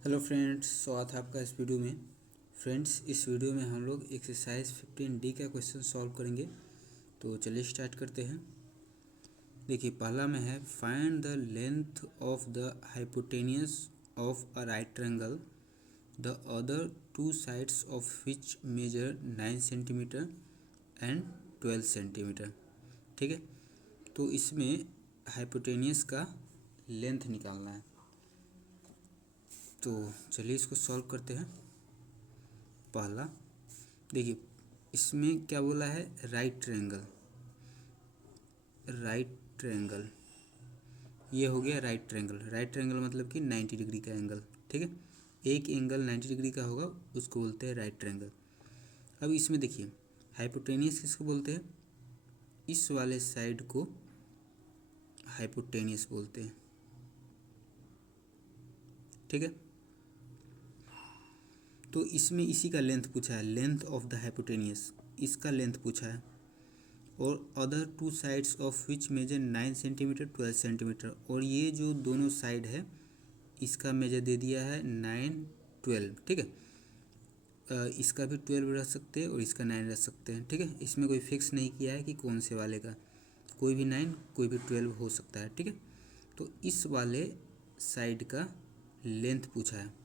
Hello friends, स्वागत है आपका इस वीडियो में। फ्रेंड्स, इस वीडियो में हम लोग एक्सरसाइज 15D का क्वेश्चन सॉल्व करेंगे। तो चलिए स्टार्ट करते हैं। देखिए, पहला में है find the length of the hypotenuse of a right triangle the other two sides of which measure 9 centimetre and 12 centimetre. ठीक है, तो इसमें हाइपोटेनियस का लेंथ निकालना है। तो चलिए इसको सॉल्व करते हैं। पहला देखिए, इसमें क्या बोला है, राइट ट्रायंगल। राइट ट्रायंगल ये हो गया राइट ट्रायंगल। राइट ट्रायंगल मतलब कि 90 डिग्री का एंगल। ठीक है, एक एंगल 90 डिग्री का होगा उसको बोलते हैं राइट ट्रायंगल। अब इसमें देखिए, हाइपोटेनियस किसको बोलते हैं, इस वाले साइड को हाइपोटेनियस बोलते हैं। ठीक है, तो इसमें इसी का लेंथ पूछा है, लेंथ ऑफ द हाइपोटेनियस, इसका लेंथ पूछा है। और other two sides of which measure 9 centimetre 12 centimetre, और ये जो दोनों साइड है इसका मेजर दे दिया है 9 12। ठीक है, इसका भी 12 रख सकते हैं और इसका 9 रख सकते हैं। ठीक है, इसमें कोई फिक्स नहीं किया है कि कौन से वाले का, कोई भी 9 कोई भी 12 हो सकता है। ठीक है, तो इस वाले साइड का लेंथ पूछा है।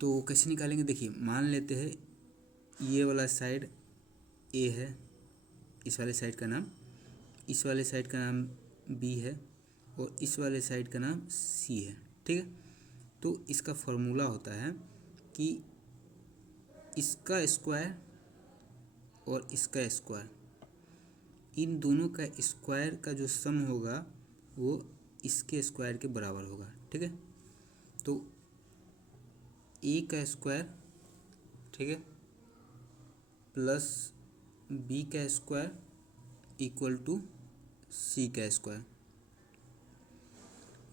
तो कैसे निकालेंगे, देखिए मान लेते हैं ये वाला साइड ए है, इस वाले साइड का नाम, इस वाले साइड का नाम बी है और इस वाले साइड का नाम सी है। ठीक है, तो इसका फॉर्मूला होता है कि इसका स्क्वायर और इसका स्क्वायर, इन दोनों का स्क्वायर का जो सम होगा वो इसके स्क्वायर के बराबर होगा। ठीक है, तो ए का स्क्वायर, ठीक है, प्लस बी का स्क्वायर इक्वल टू सी का स्क्वायर,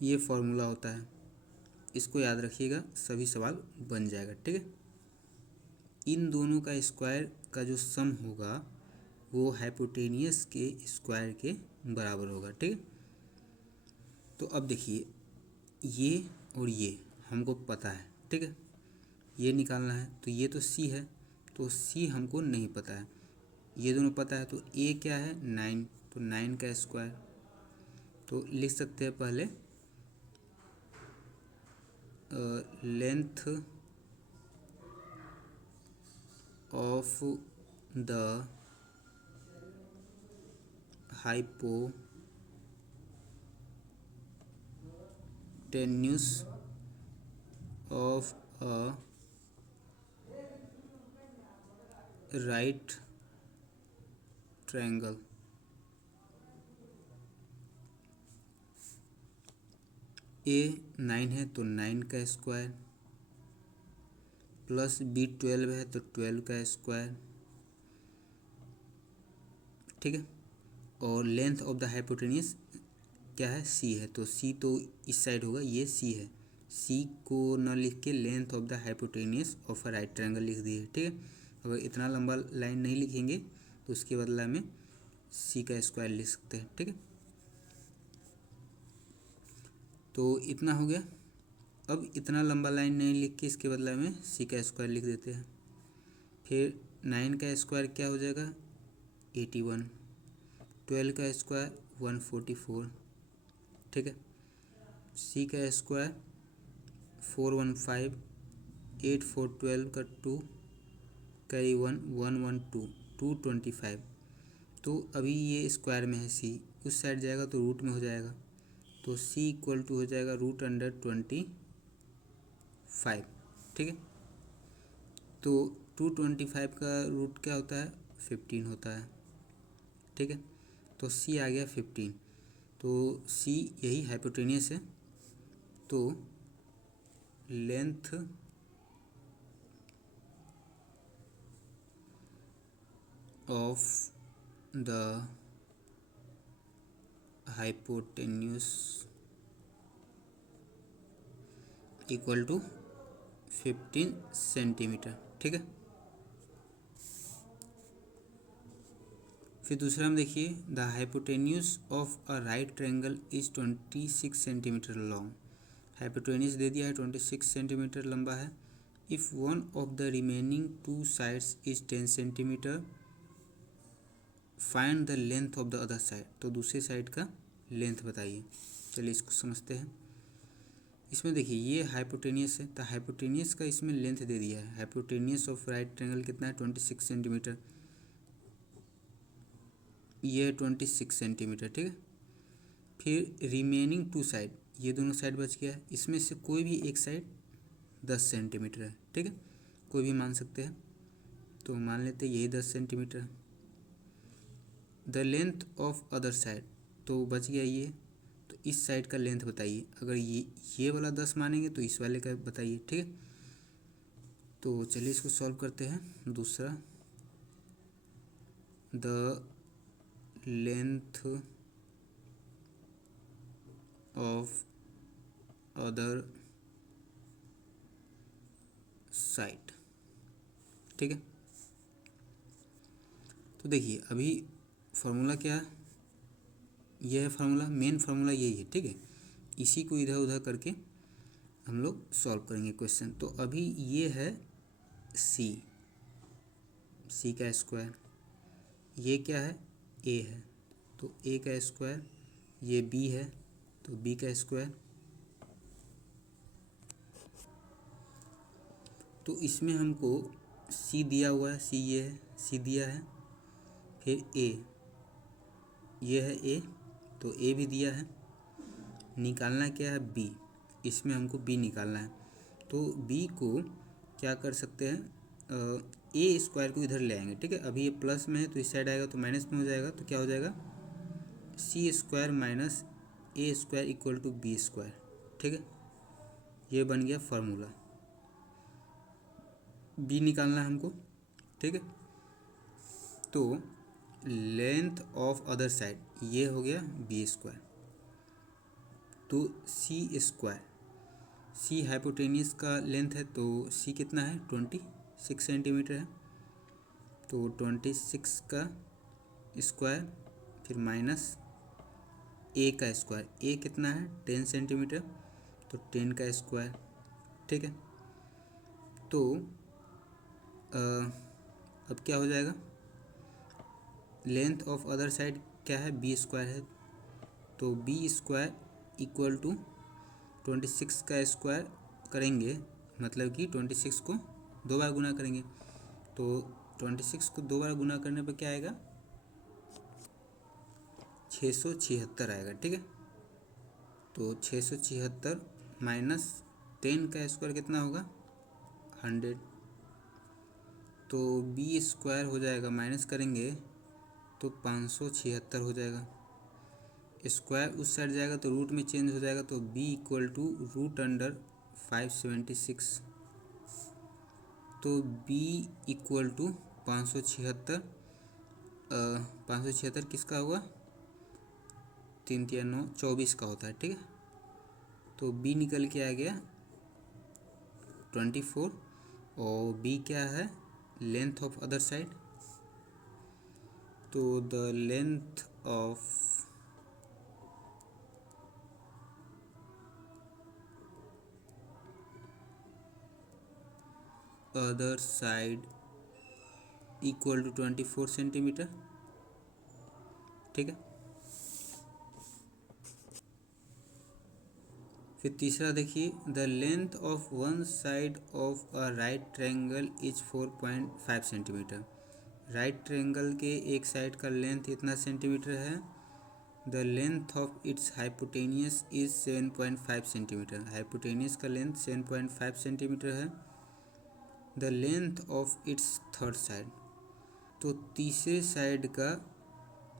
ये फॉर्मूला होता है। इसको याद रखिएगा, सभी सवाल बन जाएगा। ठीक है, इन दोनों का स्क्वायर का जो सम होगा वो हाइपोटेनियस के स्क्वायर के बराबर होगा। ठीक है, तो अब देखिए ये और ये हमको पता है। ठीक है, ये निकालना है, तो ये तो सी है, तो सी हमको नहीं पता है। ये दोनों पता है, तो ए क्या है 9, तो 9 का स्क्वायर। तो लिख सकते हैं पहले length of the hypotenuse of a right triangle. A 9 है तो 9 का स्क्वायर, प्लस बी 12 है तो 12 का स्क्वायर। ठीक है, और लेंथ ऑफ द हाइपोटेनियस क्या है, सी है, तो सी तो इस साइड होगा, ये सी है। सी को न लिख के length of the hypotenuse of a right triangle लिख दिए। ठीक है, अगर इतना लंबा लाइन नहीं लिखेंगे तो उसके बदला में सी का स्क्वायर लिख सकते हैं। ठीक है, तो इतना हो गया। अब इतना लंबा लाइन नहीं लिख के इसके बदला में सी का स्क्वायर लिख देते हैं। फिर 9 का स्क्वायर क्या हो जाएगा 81, 12 का स्क्वायर 144। ठीक है, सी का स्क्वायर 415, 8 4 12 का 2 कैरी 1 1 1 2 225। तो अभी ये स्क्वायर में है, सी उस साइड जाएगा तो रूट में हो जाएगा, तो सी इक्वल टू हो जाएगा √25। ठीक है, तो 225 का रूट क्या होता है 15 होता है। ठीक है, तो सी आ गया 15, तो सी यही हाइपोटेनियस है। तो length of the hypotenuse equal to 15 centimetre. ठीक है, फिर दूसरा में देखिए, the hypotenuse of a right triangle is 26 centimetre long hypotenuse दे दिया है 26 सेंटीमीटर लंबा है। If one of the remaining two sides is 10 centimetre find the length of the other side. तो दूसरे साइड का लेंथ बताइए। चलिए इसको समझते हैं। इसमें देखिए ये हाइपोटेनियस है, तो हाइपोटेनियस का इसमें लेंथ दे दिया है। हाइपोटेनियस ऑफ राइट ट्रायंगल कितना है 26 सेंटीमीटर, ये 26 सेंटीमीटर, ठीक है। फिर रिमेनिंग टू साइड, ये दोनों साइड बच गया है, इसमें से कोई भी एक साइड 10 सेंटीमीटर है, ठीक है, कोई भी मान सकते हैं। तो मान लेते हैं यही 10 सेंटीमीटर है। The length of other side, तो बच गया ये, तो इस साइड का लेंथ बताइए। अगर ये वाला 10 मानेंगे तो इस वाले का बताइए, ठीक है। तो चलिए इसको सॉल्व करते हैं। दूसरा, the length of other side, ठीक है। तो देखिए अभी फार्मूला क्या है, यह है फार्मूला, मेन फार्मूला यही है, ठीक है। इसी को इधर उधर करके हम लोग सॉल्व करेंगे क्वेश्चन। तो अभी ये है सी का स्क्वायर, ये क्या है ए है, तो ए का स्क्वायर, ये बी है तो बी का स्क्वायर। तो इसमें हमको सी दिया हुआ है, सी ये है, सी दिया है। फिर ए, ये है ए, तो ए भी दिया है। निकालना क्या है बी, इसमें हमको बी निकालना है। तो बी को क्या कर सकते हैं, ए स्क्वायर को इधर ले आएंगे, ठीक है। अभी ये प्लस में है तो इस साइड आएगा तो माइनस में हो जाएगा, तो क्या हो जाएगा C square minus A square equal to B square, ठीक है। ये बन गया फार्मूला। बी निकालना है हमको, ठीक है। तो लेंथ ऑफ अदर साइड ये हो गया बी स्क्वायर, तो सी स्क्वायर, सी हाइपोटेनियस का लेंथ है, तो सी कितना है 26 सेंटीमीटर है, तो 26 का स्क्वायर, फिर माइनस ए का स्क्वायर, ए कितना है 10 सेंटीमीटर, तो 10 का स्क्वायर, ठीक है। तो अब क्या हो जाएगा, लेंथ ऑफ अदर साइड क्या है बी स्क्वायर है, तो बी स्क्वायर इक्वल टू 26 का स्क्वायर करेंगे, मतलब कि 26 को 2 बार गुना करेंगे, तो 26 को 2 बार गुना करने पर क्या आएगा 676 आएगा, ठीक है। तो 676 माइनस 10 का स्क्वायर कितना होगा 100, तो बी स्क्वायर हो जाएगा, माइनस करेंगे तो 576 हो जाएगा। स्क्वायर उस साइड जाएगा तो रूट में चेंज हो जाएगा, तो b equal to root under 576, तो b इक्वल टू 576, 576 किसका होगा 3 3 9 24 का होता है, ठीक है। तो b निकल के आ गया 24, और b क्या है लेंथ ऑफ अदर साइड, तो the length of other side equal to 24 centimetre, ठीक है। फिर तीसरा देखिए, the length of one side of a right triangle is 4.5 centimetre. Right triangle के एक साइड का लेंथ इतना सेंटीमीटर है। The length of its hypotenuse is 7.5 centimetre. Hypotenuse का लेंथ 7.5 सेंटीमीटर है। The length of its third side, तो तीसरे side का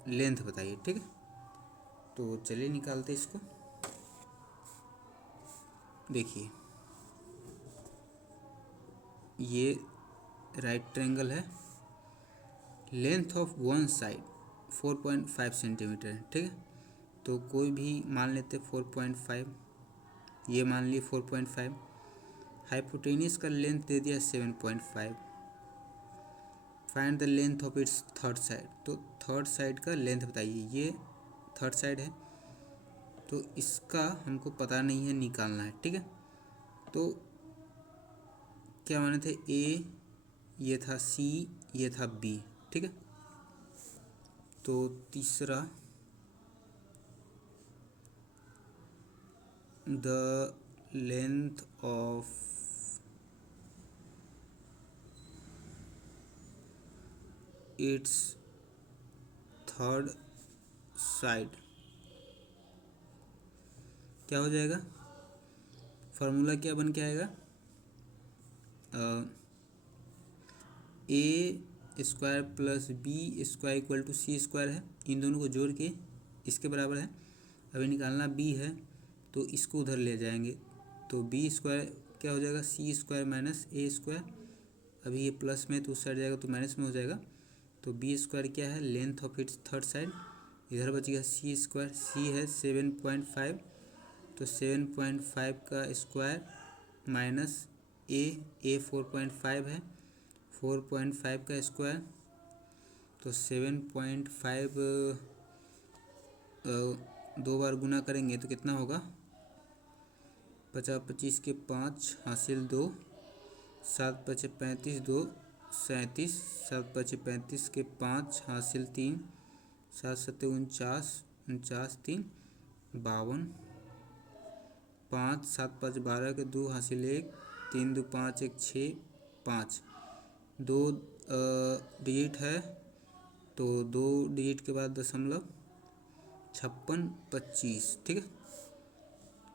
लेंथ बताइए, ठीक है। तो चलिए निकालते इसको। देखिए ये राइट ट्रायंगल है, length of one side 4.5 centimetre है, ठीक है। तो कोई भी मान लेते 4.5, ये मान लिए 4.5। हाइपोटेनियस का लेंथ दे दिया 7.5। Find the length of its third side, तो थर्ड साइड का लेंथ बताइए। ये थर्ड साइड है, तो इसका हमको पता नहीं है, निकालना है। ठीक है, तो क्या माने थे, ए, ये था सी, ये था बी। ठीक है, तो तीसरा, the length of its third side क्या हो जाएगा, फार्मूला क्या बन के आएगा, A square plus B square equal to C square है। इन दोनों को जोड़ के इसके बराबर है। अभी निकालना बी है, तो इसको उधर ले जाएंगे, तो बी स्क्वायर क्या हो जाएगा, C square minus A square. अभी ये प्लस में तो उस साइड जाएगा तो माइनस में हो जाएगा। तो बी स्क्वायर क्या है, length of its third side. इधर बच गया सी स्क्वायर, सी है 7.5, तो 7.5 का स्क्वायर माइनस ए 4.5 है, 4.5 का स्क्वायर, तो 7.5 दो बार गुना करेंगे तो कितना होगा, 50 25 के 5 हासिल 2, 7 5 35 2 37, 7 5 35 के 5 हासिल 3, 7 7 49, 49 3 52, 5 7 5 12 के 2 हासिल 1, 3 2 5 1 6 5, 2 डिजिट है, तो 2 डिजिट के बाद दशमलव, 56 25। ठीक है,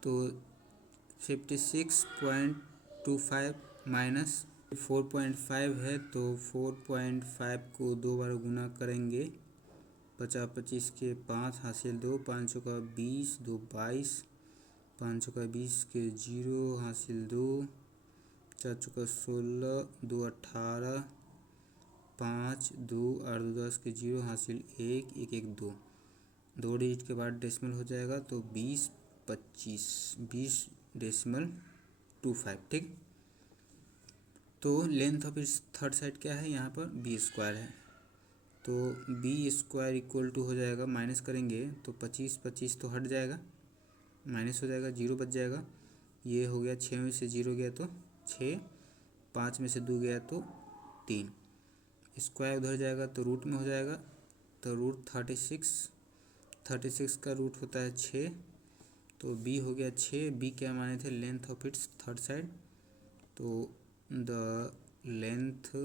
तो 56.25 माइनस 4.5 है, तो 4.5 को 2 बार गुना करेंगे, 50 25 के 5 हासिल 2, 5 का 20 2 22, 5 का 20 के 0 हासिल 2, 4 का 16 2 18, 5 2 8 2 10 के 0 हासिल 1 1 1 2, 2 डिजिट के बाद डेसिमल हो जाएगा, तो 20 25 20.25। ठीक, तो लेंथ ऑफ इस थर्ड साइड क्या है, यहाँ पर बी स्क्वायर है, तो बी स्क्वायर इक्वल टू हो जाएगा, माइनस करेंगे तो 25 25 तो हट जाएगा, माइनस हो जाएगा, 0 बच जाएगा। ये हो गया 6 में से 0 गया तो 6, 5 में से 2 गया तो 3, स्क्वायर उधर जाएगा तो रूट में हो जाएगा, तो रूट 36 का रूट होता है 6, तो बी हो गया 6। बी क्या माने थे, length of its third side, तो the length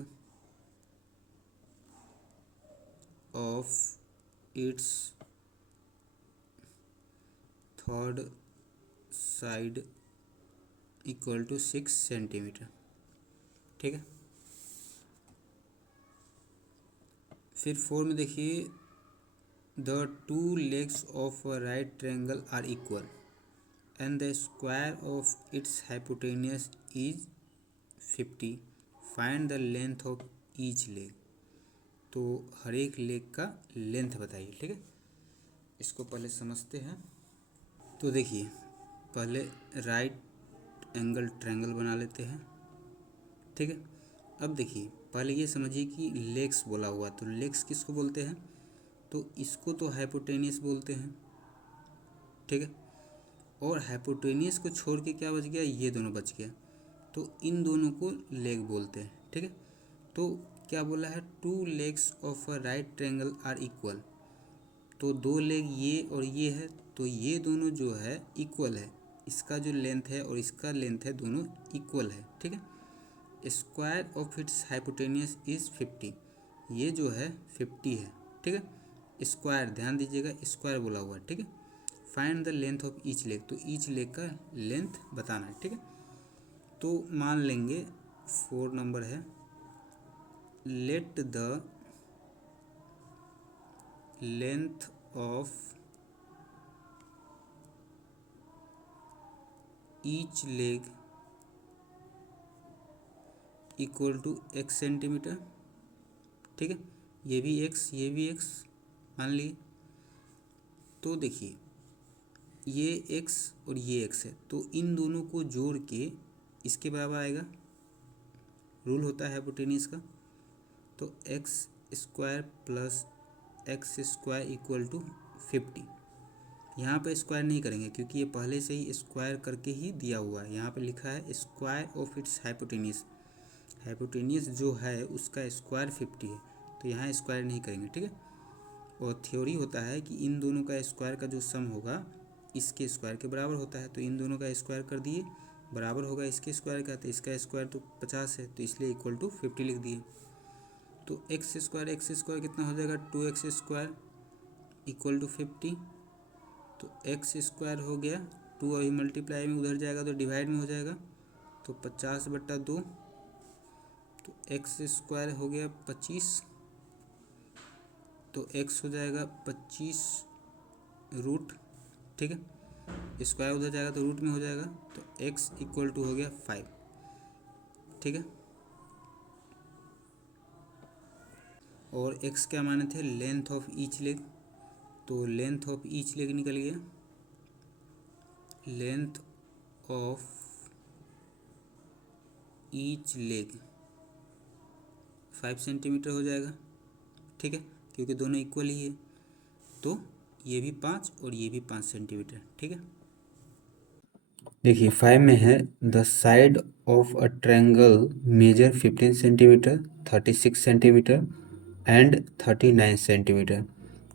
of its third side equal to 6 centimetre. ठीक है, फिर 4 में देखिए, the two legs of a right triangle are equal and the square of its hypotenuse is 50, find the length of each leg. तो हर एक leg का length बताइए। ठीक है, इसको पहले समझते हैं। तो देखिए, पहले राइट एंगल ट्रायंगल बना लेते हैं। ठीक है, अब देखिए, पहले ये समझिए कि लेग्स बोला हुआ, तो लेग्स किसको बोलते हैं, तो इसको तो हाइपोटेनियस बोलते हैं। ठीक है, और हाइपोटेनियस को छोड़ के क्या बच गया, ये दोनों बच गया, तो इन दोनों को लेग बोलते हैं। ठीक है, तो क्या बोला है, two legs of a right triangle are equal, तो दो लेग ये और ये है, तो ये दोनों जो है इक्वल है, इसका जो लेंथ है और इसका लेंथ है दोनों इक्वल है। ठीक है, square of its hypotenuse is 50, ये जो है 50 है। ठीक है, स्क्वायर ध्यान दीजिएगा, स्क्वायर बोला हुआ है। ठीक है, find the length of each leg, तो ईच लेग का लेंथ बताना है। ठीक है, तो मान लेंगे 4 नंबर है, let the length of each leg equal to x centimetre. ठीक है, ये भी x ये भी x मान लिए। तो देखिए, ये x और ये x है, तो इन दोनों को जोड़ के इसके बराबर आएगा, रूल होता है हाइपोटेनियस का, तो x square plus x square equal to 50। यहाँ पे स्क्वायर नहीं करेंगे क्योंकि ये पहले से ही स्क्वायर करके ही दिया हुआ है। यहाँ पे लिखा है square of its hypotenuse, hypotenuse जो है उसका स्क्वायर 50 है, तो यहाँ स्क्वायर नहीं करेंगे, ठीक है। और थ्योरी होता है कि इन दोनों का स्क्वायर का जो सम होगा इसके स्क्वायर के बराबर होता है, तो इन दोनों का स्क्वायर कर दिए, बराबर होगा इसके स्क्वायर का, तो इसका स्क्वायर तो 50 है, तो इसलिए इक्वल टू 50 लिख दिए। तो एक्स स्क्वायर कितना हो जाएगा, 2x² इक्वल टू 50। तो एक्स स्क्वायर हो गया, 2 अभी मल्टीप्लाई में उधर जाएगा तो डिवाइड में हो जाएगा, तो 50/2, तो एक्स स्क्वायर हो गया 25, तो एक्स हो जाएगा 25 रूट, ठीक है। स्क्वायर उधर जाएगा तो रूट में हो जाएगा, तो एक्स इक्वल टू हो गया 5, ठीक है। और एक्स क्या माने थे, लेंथ ऑफ ईच लेग, तो लेंथ ऑफ ईच लेग निकल गया, length of each leg 5 centimetre हो जाएगा, ठीक है, क्योंकि दोनों इक्वल ही है। तो ये भी 5 और ये भी 5 सेंटीमीटर, ठीक है। देखिए 5 में है the side of a triangle measure 15 centimetre, 36 centimetre and 39 centimetre.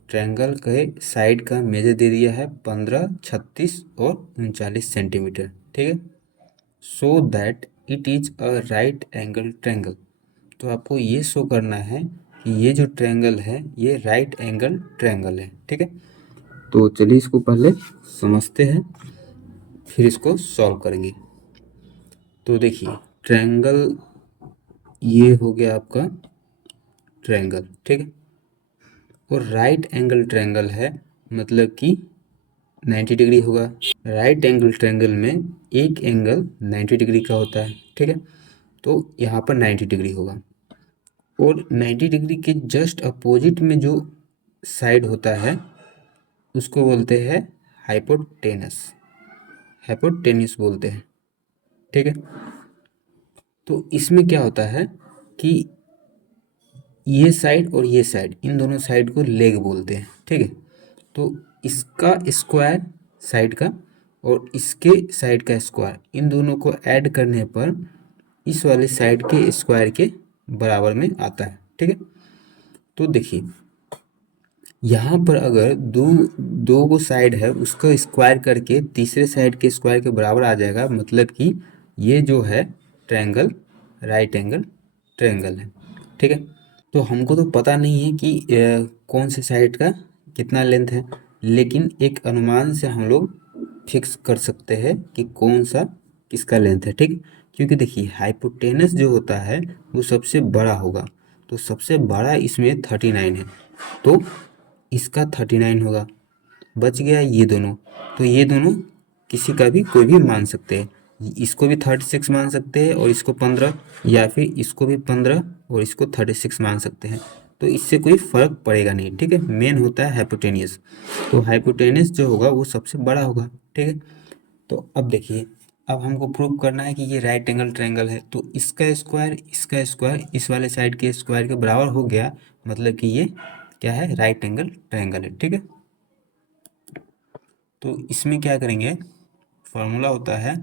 Triangle के साइड का मेजर दे दिया है 15, 36 और 39 सेंटीमीटर, ठीक है। So that it is a right angle triangle, तो आपको ये शो करना है कि ये जो ट्रायंगल है ये राइट एंगल ट्रायंगल है, ठीक है। तो चलिए इसको पहले समझते हैं, फिर इसको सॉल्व करेंगे। तो देखिए ट्रायंगल ये हो गया आपका ट्रायंगल, ठीक है। और राइट एंगल ट्रायंगल है, मतलब कि 90 डिग्री होगा। राइट एंगल ट्रायंगल में एक एंगल 90 डिग्री का होता है, ठीक है। तो यहाँ पर 90 डिग्री होगा, और 90 डिग्री के जस्ट अपोजिट में जो साइड होता है उसको बोलते हैं हाइपोटेनस, हाइपोटेन्यूस बोलते हैं, ठीक है। तो इसमें क्या होता है कि ये साइड और ये साइड, इन दोनों साइड को लेग बोलते हैं, ठीक है। तो इसका स्क्वायर साइड का और इसके साइड का स्क्वायर, इन दोनों को ऐड करने पर इस वाले साइड के स्क्वायर के बराबर में आता है, ठीक है। तो देखिए यहाँ पर अगर दो दो गो साइड है उसका स्क्वायर करके तीसरे साइड के स्क्वायर के बराबर आ जाएगा, मतलब कि ये जो है ट्रायंगल राइट एंगल ट्रायंगल है, ठीक है। तो हमको तो पता नहीं है कि कौन से साइड का कितना लेंथ है, लेकिन एक अनुमान से हम लोग फिक्स कर सकते हैं कि कौन सा किसका लेंथ है, ठीक। क्योंकि देखिए हाइपोटेनस जो होता है वो सबसे बड़ा होगा, तो सबसे बड़ा इसमें 39 है, तो इसका 39 होगा। बच गया ये दोनों, तो ये दोनों किसी का भी कोई भी मान सकते हैं, इसको भी 36 मान सकते हैं और इसको 15, या फिर इसको भी 15 और इसको 36 मान सकते हैं, तो इससे कोई फर्क पड़ेगा नहीं, ठीक है। मेन होता है हाइपोटेनियस, तो हाइपोटेनियस जो होगा वो सबसे बड़ा होगा, ठीक है। तो अब देखिए, अब हमको प्रूव करना है कि ये राइट एंगल ट्रायंगल है, तो इसका स्क्वायर इस वाले साइड के स्क्वायर के बराबर हो गया, मतलब कि ये क्या है, राइट एंगल ट्रायंगल है, ठीक है। तो इसमें क्या करेंगे, फॉर्मूला होता है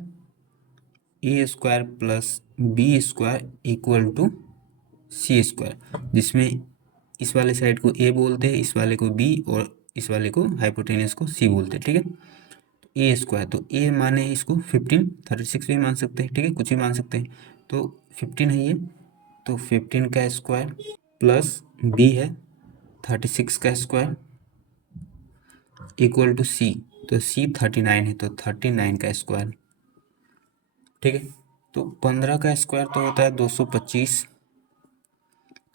a² plus b² equal to c², जिसमें इस वाले साइड को a बोलते हैं, इस वाले को b और इस वाले को हाइपोटेनस को c बोलते हैं, ठीक है। a², तो a माने इसको 15, 36 भी मान सकते हैं, ठीक है, कुछ भी मान सकते हैं। तो 15 है ये, तो 15 का स्क्वायर प्लस b है 36 का स्क्वायर इक्वल टू c, तो c 39 है, तो 39 का स्क्वायर, ठीक है। तो 15 का स्क्वायर तो होता है 225,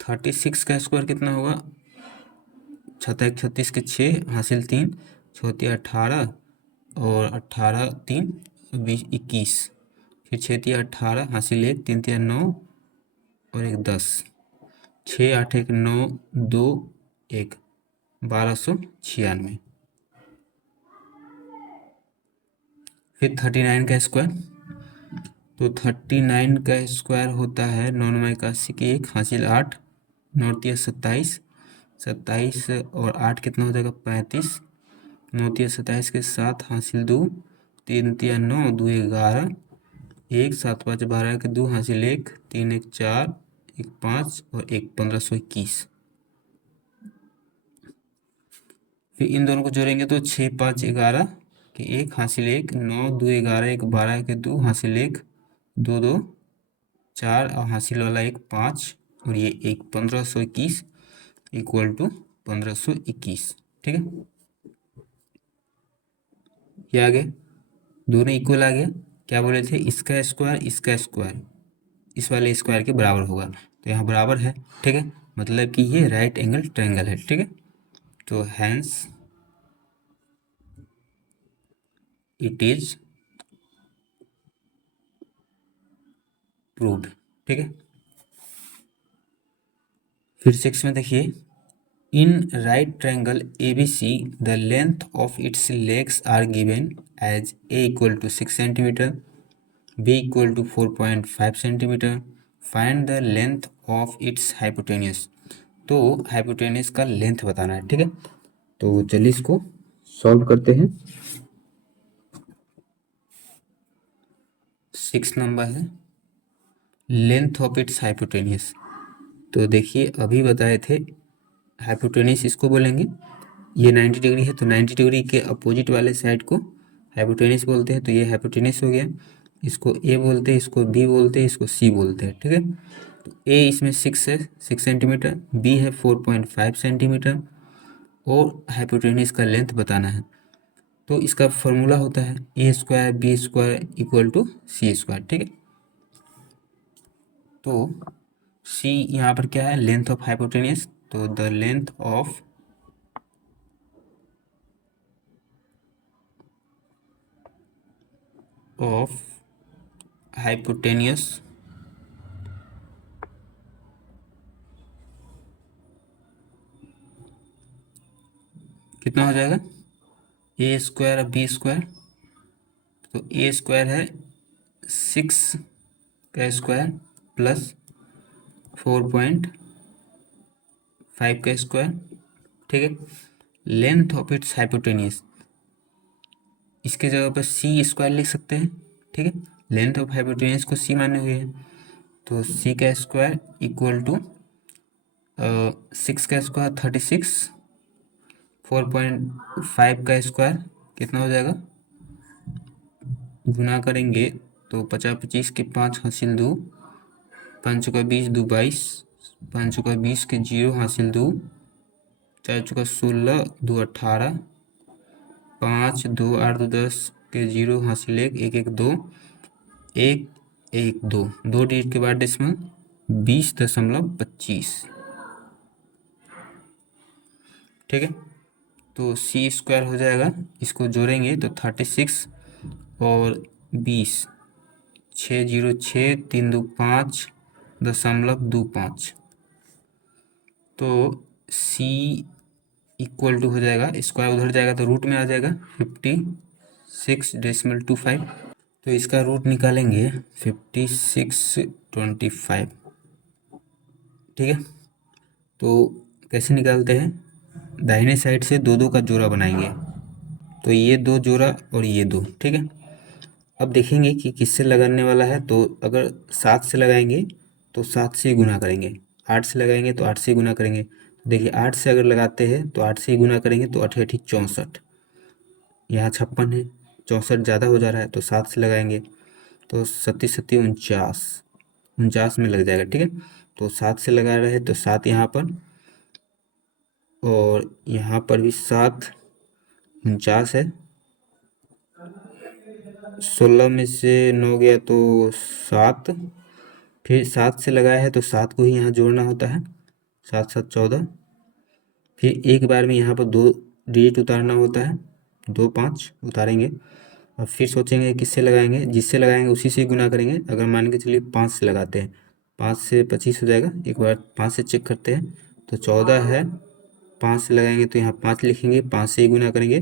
36 का स्क्वायर कितना होगा, 36 के 6 हासिल 3, 6 18, और 18 3 20 21, फिर 6 18 हासिल 1, 3 9 और 1 10, 6 8 1 9 2 1, 1296। फिर 39 का स्क्वायर, तो 39 का स्क्वायर होता है 9 9 81 की 1 हासिल 8, 9 3 27, 27 और 8 कितना हो जाएगा 35, 9 तिया 27 के 7 हासिल 2, 3 तिया 9, 2 11, 1 7 5 12 के 2 हासिल 1, 3 1 4, 1 5 और 1 1521। फिर इन दोनों को जोड़ेंगे तो 6 5 11 के 1 हासिल 1, 9 2 11, 1 12 के 2 हासिल 1, 2 2 4 और हासिल वाला 1 5 और ये 1 1521 इक्वल टू 1521। ठीक है, ये आ गया, दोनों इक्वल आ गया। क्या बोले थे, इसका स्क्वायर इस वाले स्क्वायर के बराबर होगा, तो यहाँ बराबर है। ठीक है, मतलब कि ये राइट एंगल ट्रायंगल है। ठीक है, तो हैंस इट इज प्रूव्ड। ठीक है, फिर 6 में देखिए, in right triangle ABC the length of its legs are given as A equal to 6 centimetre, B equal to 4.5 centimetre, find the length of its hypotenuse. तो हाइपोटेनियस का length बताना है। ठीक है, तो चलिए इसको सॉल्व करते हैं। 6 नंबर है लेंथ ऑफ इट्स हाइपोटेनियस। तो देखिए अभी बताए थे हाइपोटेनियस इसको बोलेंगे, ये 90 डिग्री है तो 90 डिग्री के अपोजिट वाले साइड को हाइपोटेनियस बोलते हैं। तो ये हाइपोटेनियस हो गया, इसको ए बोलते हैं, इसको बी बोलते हैं, इसको सी बोलते हैं। ठीक है, तो ए इसमें 6 है 6 सेंटीमीटर, बी है 4.5 सेंटीमीटर और हाइपोटेनियस का लेंथ बताना है। तो इसका फॉर्मूला होता है A square B square equal to C square. ठीक है, तो सी यहाँ पर क्या है, लेंथ ऑफ हाइपोटेनियस, तो द लेंथ ऑफ हाइपोटेनियस कितना हो जाएगा, ए स्क्वायर और बी स्क्वायर। तो ए स्क्वायर है 6 का स्क्वायर प्लस 4.5 का स्क्वायर। ठीक है, लेंथ ऑफ इट्स हाइपोटेनियस, इसके जगह पर सी स्क्वायर लिख सकते हैं। ठीक है, लेंथ ऑफ हाइपोटेनियस को सी माने हुए हैं, तो सी का स्क्वायर इक्वल टू 6 का स्क्वायर 36, 4.5 का स्क्वायर कितना हो जाएगा, गुना करेंगे तो 50 25 के 5 हासिल 2, 5 चौका 20 2 22, 5 चौका 20 के 0 हासिल 2, 4 चौका 16 2 18, 5 2 8 2 10 के 0 हासिल 1 1 1 2 1 1 2 2 डिजिट के बाद डेसिमल 20.25। ठीक है, तो सी स्क्वायर हो जाएगा, इसको जोड़ेंगे तो 36 और 20, 6 0 6 3 2 5.25। तो सी इक्वल टू हो जाएगा, स्क्वायर उधर जाएगा तो रूट में आ जाएगा 56.25। तो इसका रूट निकालेंगे 56.25। ठीक है, तो कैसे निकालते हैं, दाहिने साइड से दो दो का जोड़ा बनाएंगे, तो ये दो जोड़ा और ये दो। ठीक है, अब देखेंगे कि किससे लगाने वाला है, तो अगर 7 से लगाएंगे तो 7 से ही गुना करेंगे, 8 से लगाएंगे तो 8 से ही गुना करेंगे। देखिए 8 से अगर लगाते हैं तो 8 से ही गुना करेंगे तो 8 8 64, यहाँ 56 है, 64 ज़्यादा हो जा रहा है तो 7 से लगाएंगे तो 37 37 49 में लग जाएगा। ठीक है, तो 7 से लगा रहे हैं तो 7 यहाँ पर और यहाँ पर भी 7 49 है, 16 में से 9 गया तो 7, फिर 7 से लगाया है तो 7 को ही यहाँ जोड़ना होता है, 7 7 14, फिर एक बार में यहाँ पर 2 डिजिट उतारना होता है, 2 5 उतारेंगे और फिर सोचेंगे किससे लगाएंगे, जिससे लगाएंगे उसी से ही गुना करेंगे। अगर मान के चलिए 5 से लगाते हैं, 5 से 25 हो जाएगा, एक बार 5 से चेक करते हैं तो 14 है, 5 से लगाएंगे तो यहाँ 5 लिखेंगे, 5 से ही गुना करेंगे,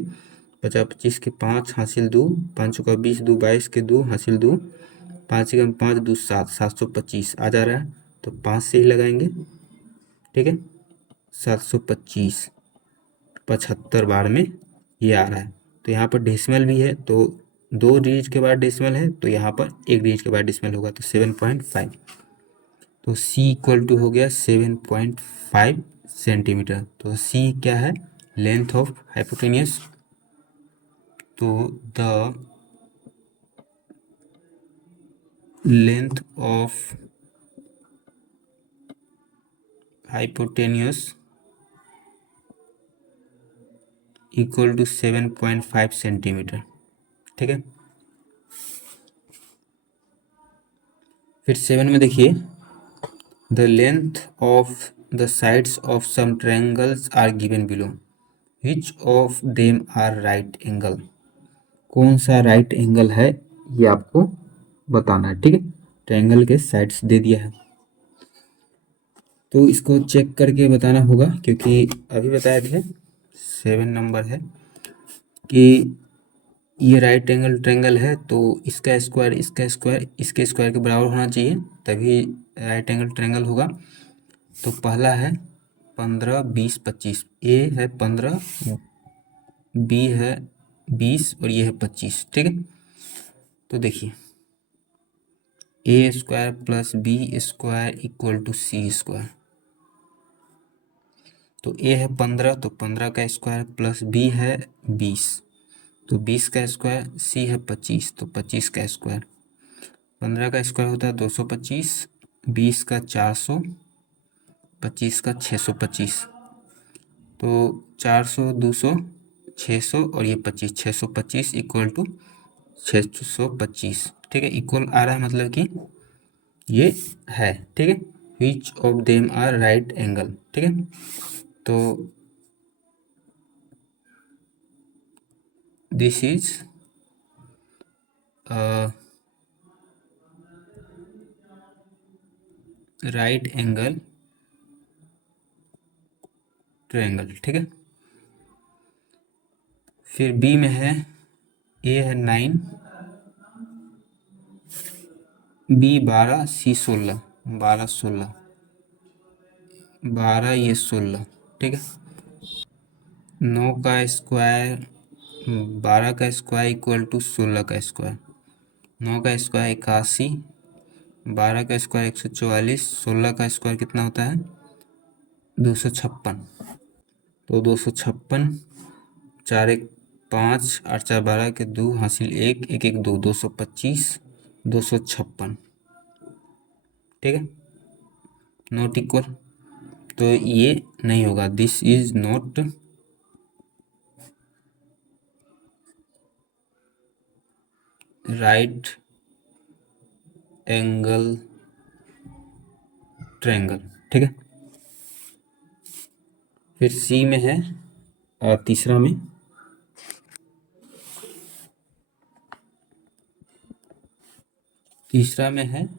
50 25 के 5 हासिल 2, 5 चौका 20 2 22 के 2 हासिल 2, 5 एकम 5 2 7 725 आ जा रहा है, तो 5 से ही लगाएंगे। ठीक है, 725 75 बार में ये आ रहा है। तो यहाँ पर डेसिमल भी है, तो 2 डिजिट के बाद डेसिमल है, तो यहाँ पर 1 डिजिट के बाद डेसिमल होगा, तो 7.5। तो C इक्वल टू हो गया 7.5 सेंटीमीटर। तो C क्या है? Length of hypotenuse. तो the length of hypotenuse equal to 7.5 centimetre. ठीक है। फिर 7 में देखिए, the length of the sides of some triangles are given below, which of them are right angle. कौन सा राइट एंगल है ये आपको बताना है। ठीक है, ट्रायंगल के साइड्स दे दिया है, तो इसको चेक करके बताना होगा, क्योंकि अभी बताए थे 7 नंबर है कि ये राइट एंगल ट्रायंगल है, तो इसका स्क्वायर इसके स्क्वायर के बराबर होना चाहिए, तभी राइट एंगल ट्रायंगल होगा। तो पहला है 15, 20, 25। ए है 15, बी है 20 और ये है 25। ठीक है, तो देखिए A square plus B square equal to C square. तो ए है 15, तो 15 का स्क्वायर प्लस बी है 20, तो 20 का स्क्वायर, सी है 25, तो 25 का स्क्वायर। 15 का स्क्वायर होता है 225, 20 का 400, 25 का 625। तो 400, 200, 600 और ये 25, 625 इक्वल टू 625। ठीक है, इक्वल आ रहा है, मतलब कि ये है। ठीक है, which of them are right angle. ठीक है, तो this is right angle triangle. ठीक है, फिर बी में है, ए है 9, बी 12, सी 16, 12, 16, 12 ये 16। ठीक है, 9 का स्क्वायर, 12 का स्क्वायर इक्वल टू 16 का स्क्वायर। 9 का स्क्वायर 81, 12 का स्क्वायर 144, 16 का स्क्वायर कितना होता है? 256। तो 256, 4 1 5, 8 4 12 के 2 हासिल 1 1 1 2, 225, 256। ठीक है, नॉट इक्वल, तो ये नहीं होगा, this is not right angle triangle. ठीक है, फिर सी में है, तीसरा में है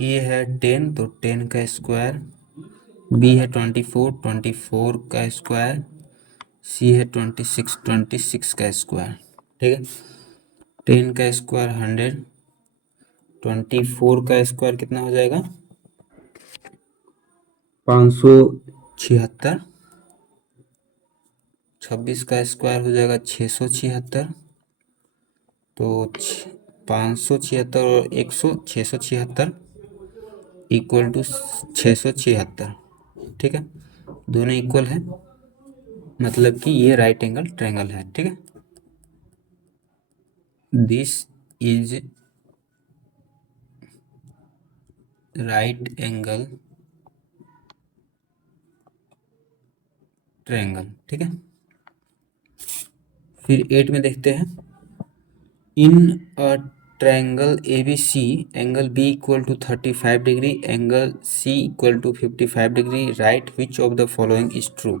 ए है 10, तो 10 का स्क्वायर, बी है 24, 24 का स्क्वायर, सी है 26, 26 का स्क्वायर। ठीक है, 10 का स्क्वायर 100, 24 का स्क्वायर कितना हो जाएगा? 576, 26 का स्क्वायर हो जाएगा 676। तो 576 और 100, 676 इक्वल टू 676। ठीक है, दोनों इक्वल है, मतलब कि ये राइट एंगल ट्रायंगल है। ठीक है, this is right angle triangle. ठीक है, फिर 8 में देखते हैं, in a triangle ABC angle B equal to 35 degree, angle C equal to 55 degree, right which of the following is true.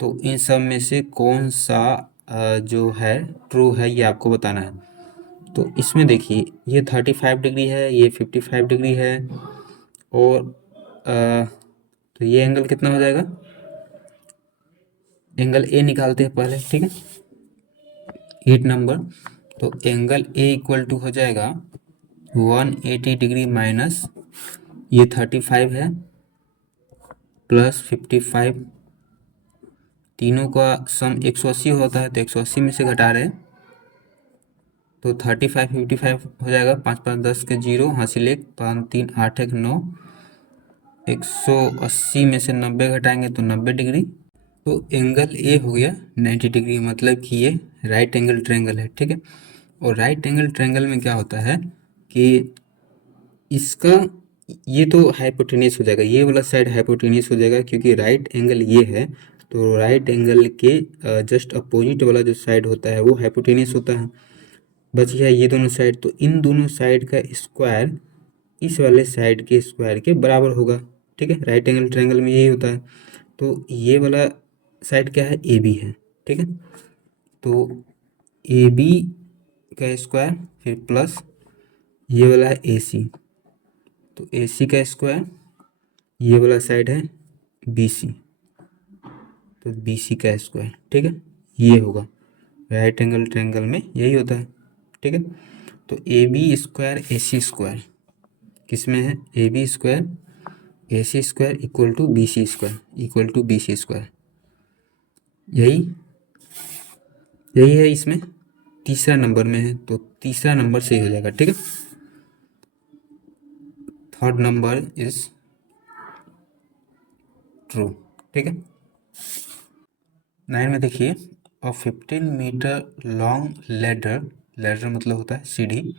तो इन सब में से कौन सा जो है ट्रू है, ये आपको बताना है। तो इसमें देखिए, ये 35 डिग्री है, ये 55 डिग्री है, और तो ये एंगल कितना हो जाएगा? एंगल ए निकालते हैं पहले। ठीक है, 8 नंबर, तो एंगल ए इक्वल टू हो जाएगा 180 डिग्री माइनस ये 35 है प्लस 55। तीनों का सम 180 होता है, तो 180 में से घटा रहे हैं तो 35 55 हो जाएगा। 5 5 10 के 0, हासिल 1, 5 3 8 1 9, 180 में से 90 घटाएंगे तो 90 डिग्री। तो एंगल ए हो गया 90 डिग्री, मतलब कि ये राइट एंगल ट्रायंगल है, ठीक है। और राइट एंगल ट्रायंगल में क्या होता है कि इसका ये तो हाइपोटेन्यूस हो जाएगा, ये वाला साइड हाइपोटेन्यूस हो जाएगा, क्योंकि राइट एंगल ये है, तो राइट एंगल के जस्ट अपोजिट वाला जो साइड होता है वो हाइपोटेन्यूस होता है। बच गया ये दोनों साइड, तो इन दोनों साइड का स्क्वायर इस वाले साइड के स्क्वायर के बराबर होगा, ठीक है। राइट एंगल ट्रायंगल में यही होता है। तो ये वाला साइड क्या है, ए बी है, ठीक है। तो ए बी का स्क्वायर फिर प्लस ये वाला है ए सी, तो ए सी का स्क्वायर, ये वाला साइड है बी सी, तो बी सी का स्क्वायर, ठीक है। ये होगा राइट एंगल ट्रायंगल में यही होता है, ठीक है। तो A B square A C square किस में है, A B square A C square equal to B C square equal to B C square, यही यही है इसमें तीसरा नंबर में है, तो तीसरा नंबर सही हो जाएगा, ठीक है। थर्ड नंबर इज ट्रू, ठीक है। 9 में देखिए, a 15 metre long ladder, ladder मतलब होता है सीढ़ी,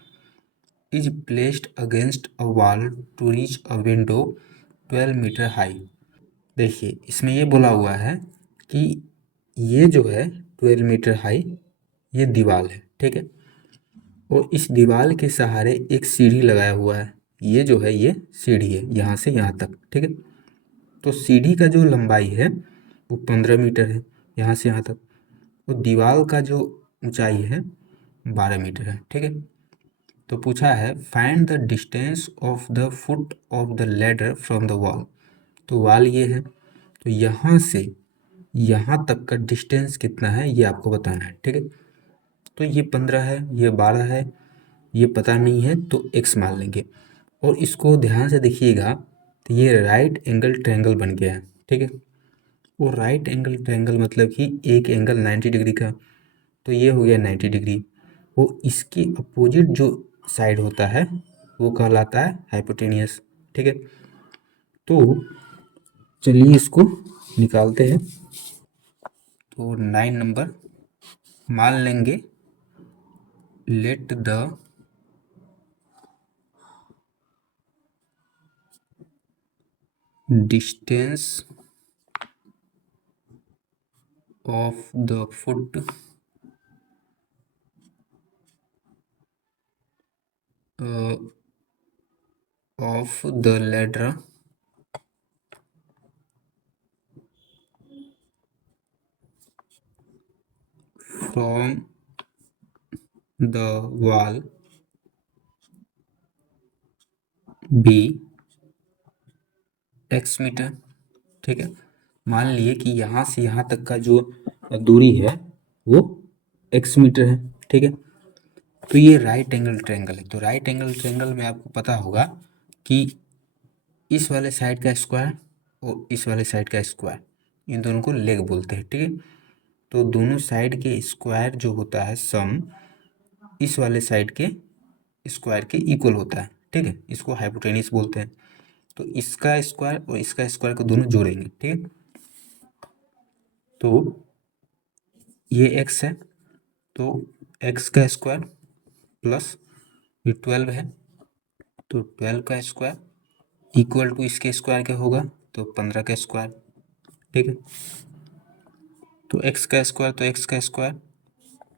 is placed against a wall to reach a window 12 metre high. देखिए इसमें ये बोला हुआ है कि ये जो है 12 मीटर हाई ये दीवार है, ठीक है। और इस दीवार के सहारे एक सीढ़ी लगाया हुआ है, ये जो है ये सीढ़ी है यहाँ से यहाँ तक, ठीक है। तो सीढ़ी का जो लंबाई है वो 15 मीटर है यहाँ से यहाँ तक, तो दीवार का जो ऊंचाई है 12 मीटर है, ठीक है। तो पूछा है find the distance of the foot of the ladder from the wall. तो वॉल ये है, तो यहाँ से यहाँ तक का डिस्टेंस कितना है ये आपको बताना है, ठीक है। तो ये 15 है, ये 12 है, ये पता नहीं है, तो x मान लेंगे। और इसको ध्यान से देखिएगा, तो ये राइट एंगल ट्रायंगल बन गया है, ठीक है। और राइट एंगल ट्रायंगल मतलब कि एक एंगल 90 डिग्री का, तो ये हो गया 90 डिग्री। वो इसके अपोजिट जो साइड होता है वो कहलाता है हाइपोटेनियस, ठीक है। तो चलिए इसको निकालते हैं। तो 9 नंबर मान लेंगे, let the distance of the foot of the ladder from the wall be x metre, ठीक है। मान लिए कि यहाँ से यहाँ तक का जो दूरी है वो x मीटर है, ठीक है। तो ये राइट एंगल ट्रायंगल है, तो राइट एंगल ट्रायंगल में आपको पता होगा कि इस वाले साइड का स्क्वायर और इस वाले साइड का स्क्वायर, इन दोनों को लेग बोलते हैं, ठीक है। तो दोनों साइड के स्क्वायर जो होता है सम इस वाले साइड के स्क्वायर के इक्वल होता है, ठीक है। इसको हाइपोटेनियस बोलते हैं। तो इसका स्क्वायर और इसका स्क्वायर को दोनों जोड़ेंगे, ठीक है। तो ये x है, तो x का स्क्वायर प्लस ये 12 है, तो 12 का स्क्वायर इक्वल टू इसके स्क्वायर क्या होगा, तो 15 का स्क्वायर, ठीक है। तो x का स्क्वायर, तो x का स्क्वायर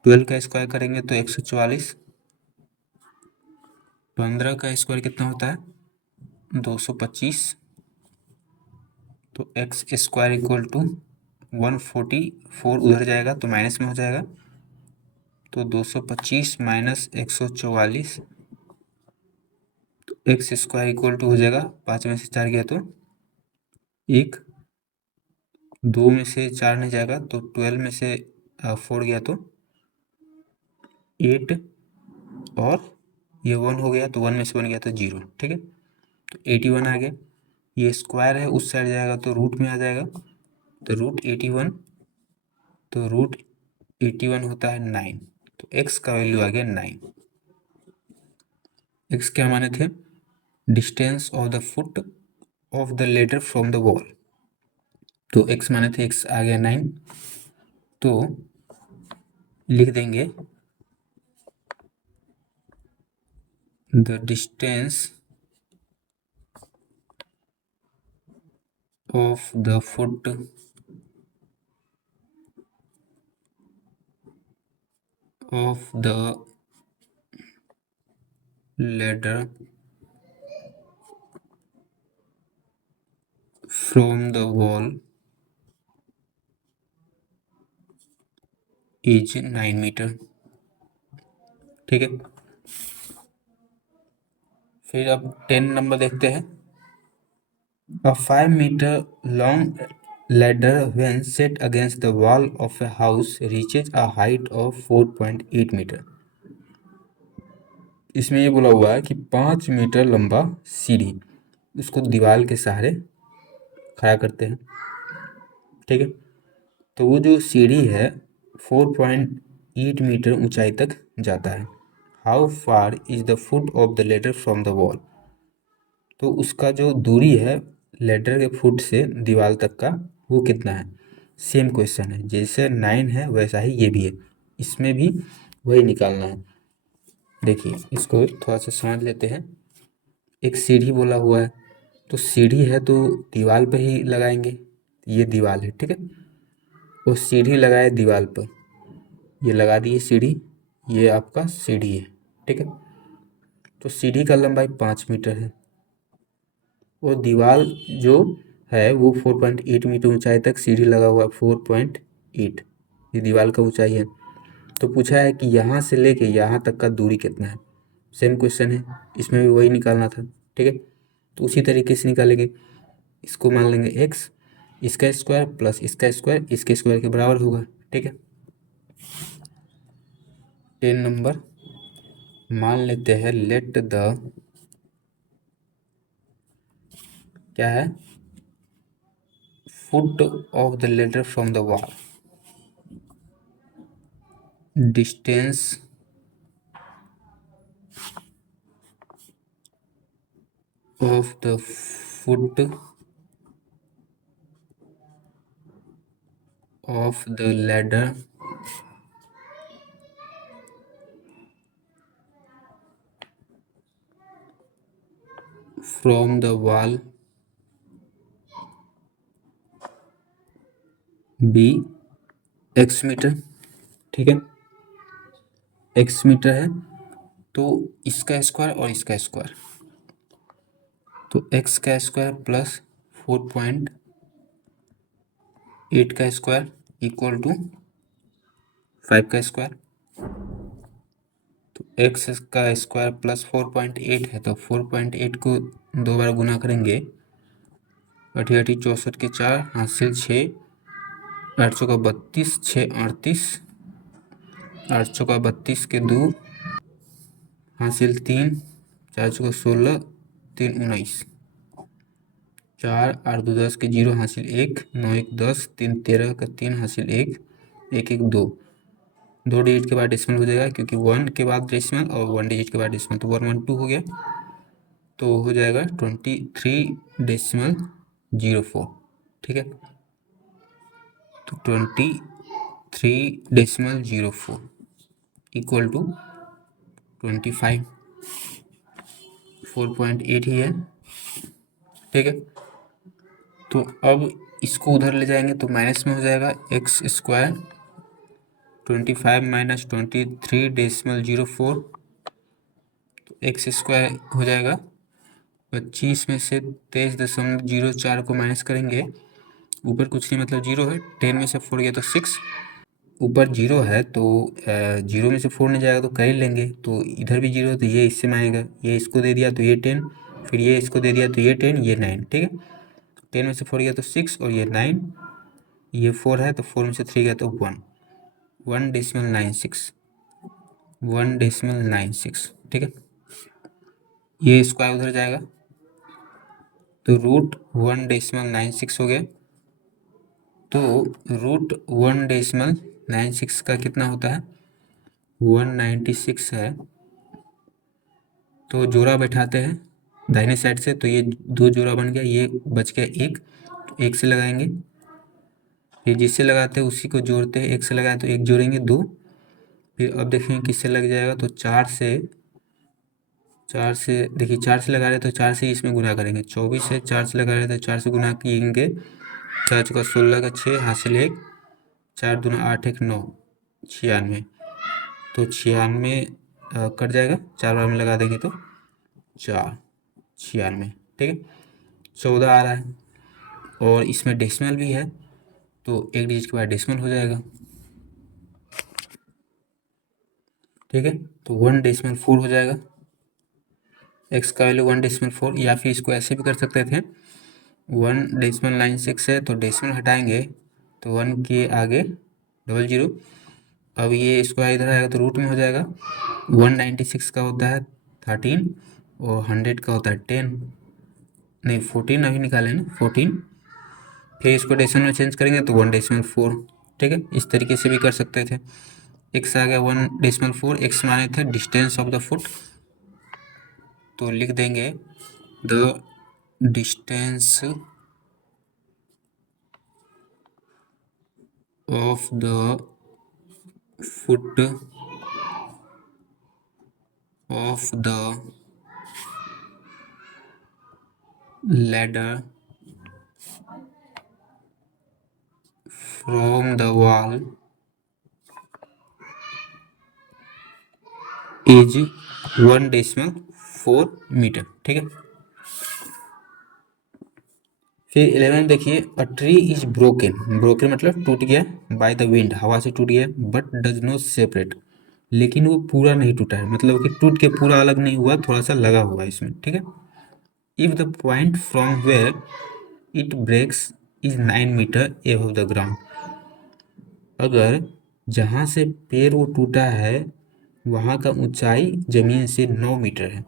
12 का स्क्वायर करेंगे तो 144, 15 का स्क्वायर कितना होता है 225, तो एक्स स्क्वायर इक्वल टू 144 उधर जाएगा तो माइनस में हो जाएगा, तो 225 माइनस 144, तो एक्स स्क्वायर इक्वल टू हो जाएगा 5 में से 4 गया तो 1, 2 में से 4 नहीं जाएगा तो 12 में से 4 गया तो 8, और ये 1 हो गया तो 1 में से 1 गया तो 0, ठीक है। तो 81 आ गया, ये स्क्वायर है उस साइड जाएगा तो रूट में आ जाएगा, तो रूट 81 तो √81 होता है 9, तो x का वैल्यू आ गया 9। x क्या माने थे? Distance of the foot of the ladder from the wall, तो x माने थे, x आ गया 9, तो लिख देंगे the distance of the foot of the ladder from the wall is 9 metre. ठीक है, फिर अब 10 नंबर देखते हैं। A 5 meter long ladder when set against the wall of a house reaches a height of 4.8 metre. इसमें ये बोला हुआ है कि 5 मीटर लंबा सीढ़ी, उसको दीवार के सहारे खड़ा करते हैं। ठीक है, तो वो जो सीढ़ी है 4.8 मीटर ऊंचाई तक जाता है। How far is the foot of the ladder from the wall, तो उसका जो दूरी है लेडर के फुट से दीवार तक का वो कितना है। सेम क्वेश्चन है, जैसे 9 है वैसा ही ये भी है, इसमें भी वही निकालना है। देखिए इसको थोड़ा सा समझ लेते हैं। एक सीढ़ी बोला हुआ है, तो सीढ़ी है तो दीवार पे ही लगाएंगे, ये दीवार है। ठीक है, वो सीढ़ी लगाए दीवार पर, ये लगा दिए सीढ़ी, ये आपका सीढ़ी है। ठीक है, तो सीढ़ी का लंबाई 5 मीटर है और दीवार जो है वो 4.8 मीटर ऊंचाई तक सीढ़ी लगा हुआ है। 4.8 ये दीवार का ऊंचाई है। तो पूछा है कि यहाँ से लेके यहाँ तक का दूरी कितना है। सेम क्वेश्चन है, इसमें भी वही निकालना था। ठीक है, तो उसी तरीके से निकालेंगे। इसको मान लेंगे x, इसका स्क्वायर प्लस इसका स्क्वायर इसके स्क्वायर के बराबर होगा। ठीक है, 10 नंबर मान लेते हैं लेट द, क्या है, foot of the ladder from the wall, distance of the foot of the ladder from the wall be x metre. ठीक है, x मीटर है तो इसका स्क्वायर और इसका स्क्वायर, तो x का स्क्वायर प्लस 4.8 का स्क्वायर इक्वल टू 5 का स्क्वायर। तो x का स्क्वायर प्लस 4.8 है, तो 4.8 को 2 बार गुना करेंगे, 8 8 64 के 4 हासिल 6, 8 चौका 32, 6 38, 8 चौका 32 के 2 हासिल 3, 4 चौका 16, 3 19, 4 8 2 10 के 0 हासिल 1, 9 1 10, 3 13 का 3 हासिल 1, 1 1 2, 2 डिजिट के बाद डेसिमल हो जाएगा क्योंकि 1 के बाद डेसिमल और 1 डिजिट के बाद डेसिमल, तो 1 1 2 हो गया, तो हो जाएगा 23.04। ठीक है, तो 23.04 इक्वल टू 25, 4.8 ही है। ठीक है, तो अब इसको उधर ले जाएंगे तो माइनस में हो जाएगा, एक्स स्क्वायर 25 माइनस 23.04, तो एक्स स्क्वायर हो जाएगा 25 में से 23.04 को माइनस करेंगे, ऊपर कुछ नहीं मतलब 0 है, 10 में से 4 गया तो 6, ऊपर 0 है तो 0 में से 4 नहीं जाएगा तो कर ही लेंगे, तो इधर भी 0 है तो ये इससे में आएगा, ये इसको दे दिया तो ये 10, फिर ये इसको दे दिया तो ये 10, ये 9। ठीक है, 10 में से 4 गया तो 6 और ये 9, ये 4 है तो 4 में से 3 गया तो 1, 1.96, 1.96। ठीक है, ये स्क्वायर उधर जाएगा तो √1.96 हो गया, तो √1.96 का कितना होता है? 196 है। तो जोड़ा बैठाते हैं दाहिने साइड से, तो ये 2 जोड़ा बन गया, ये बच गया 1, तो 1 से लगाएंगे। फिर जिससे लगाते हैं उसी को जोड़ते हैं, 1 से लगाए तो 1 जोड़ेंगे 2। फिर अब देखेंगे किससे लग जाएगा, तो 4 से देखिए 4 से लगा रहे तो 4 से इसमें गुना करेंगे। 24 है, 4 से लगा रहे तो 4 से गुना किएंगे। 4 चौका 16 का 6 हासिल 1, 4 दूना 8 1 9, 96। तो 96 कट जाएगा, 4 बार में लगा देंगे तो 4, 96। ठीक है, 14 आ रहा है। और इसमें डेसिमल भी है, तो एक डिजिट के बाद डेसिमल हो जाएगा। ठीक है, तो 1.4 हो जाएगा। एक्स का वैल्यू 1.4, या फिर इसको ऐसे भी कर सकते थे, 1.96 है तो डेसिमल हटाएंगे तो 1 के आगे 00। अब ये स्क्वायर इधर आएगा तो रूट में हो जाएगा। 196 का होता है 13 और 100 का होता है 10, नहीं 14 अभी निकाले ना 14। फिर इसको डेसिमल में चेंज करेंगे तो 1.4। ठीक है, इस तरीके से भी कर सकते थे। एक्स आ गया 1.4, एक्स माने थे डिस्टेंस ऑफ द फुट, तो लिख देंगे the distance of the foot of the ladder from the wall is 1.4 metre. ठीक है, फिर 11 देखिए, a tree is broken, broken मतलब टूट गया, बाय द विंड, हवा से टूट गया, बट डज नॉट सेपरेट, लेकिन वो पूरा नहीं टूटा है, मतलब कि टूट के पूरा अलग नहीं हुआ, थोड़ा सा लगा हुआ है इसमें। ठीक है, if the point from where it breaks is 9 metre above the ground, अगर जहाँ से पेड़ वो टूटा है वहाँ का ऊंचाई जमीन से 9 मीटर है।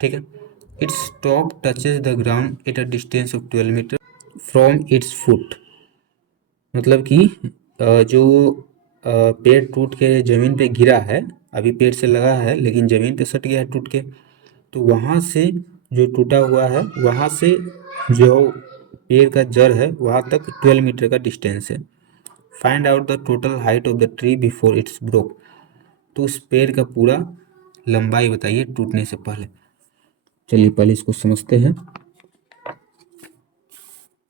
ठीक है, it's top touches the ground at a distance of 12 metre from its foot, मतलब कि जो पेड़ टूट के ज़मीन पे गिरा है, अभी पेड़ से लगा है लेकिन ज़मीन पे सट गया है टूट के, तो वहाँ से जो टूटा हुआ है वहाँ से जो पेड़ का जड़ है वहाँ तक 12 मीटर का डिस्टेंस है। Find out the total height of the tree before it's broke, तो उस पेड़ का पूरा लंबाई बताइए टूटने से पहले। चलिए पहले इसको समझते हैं।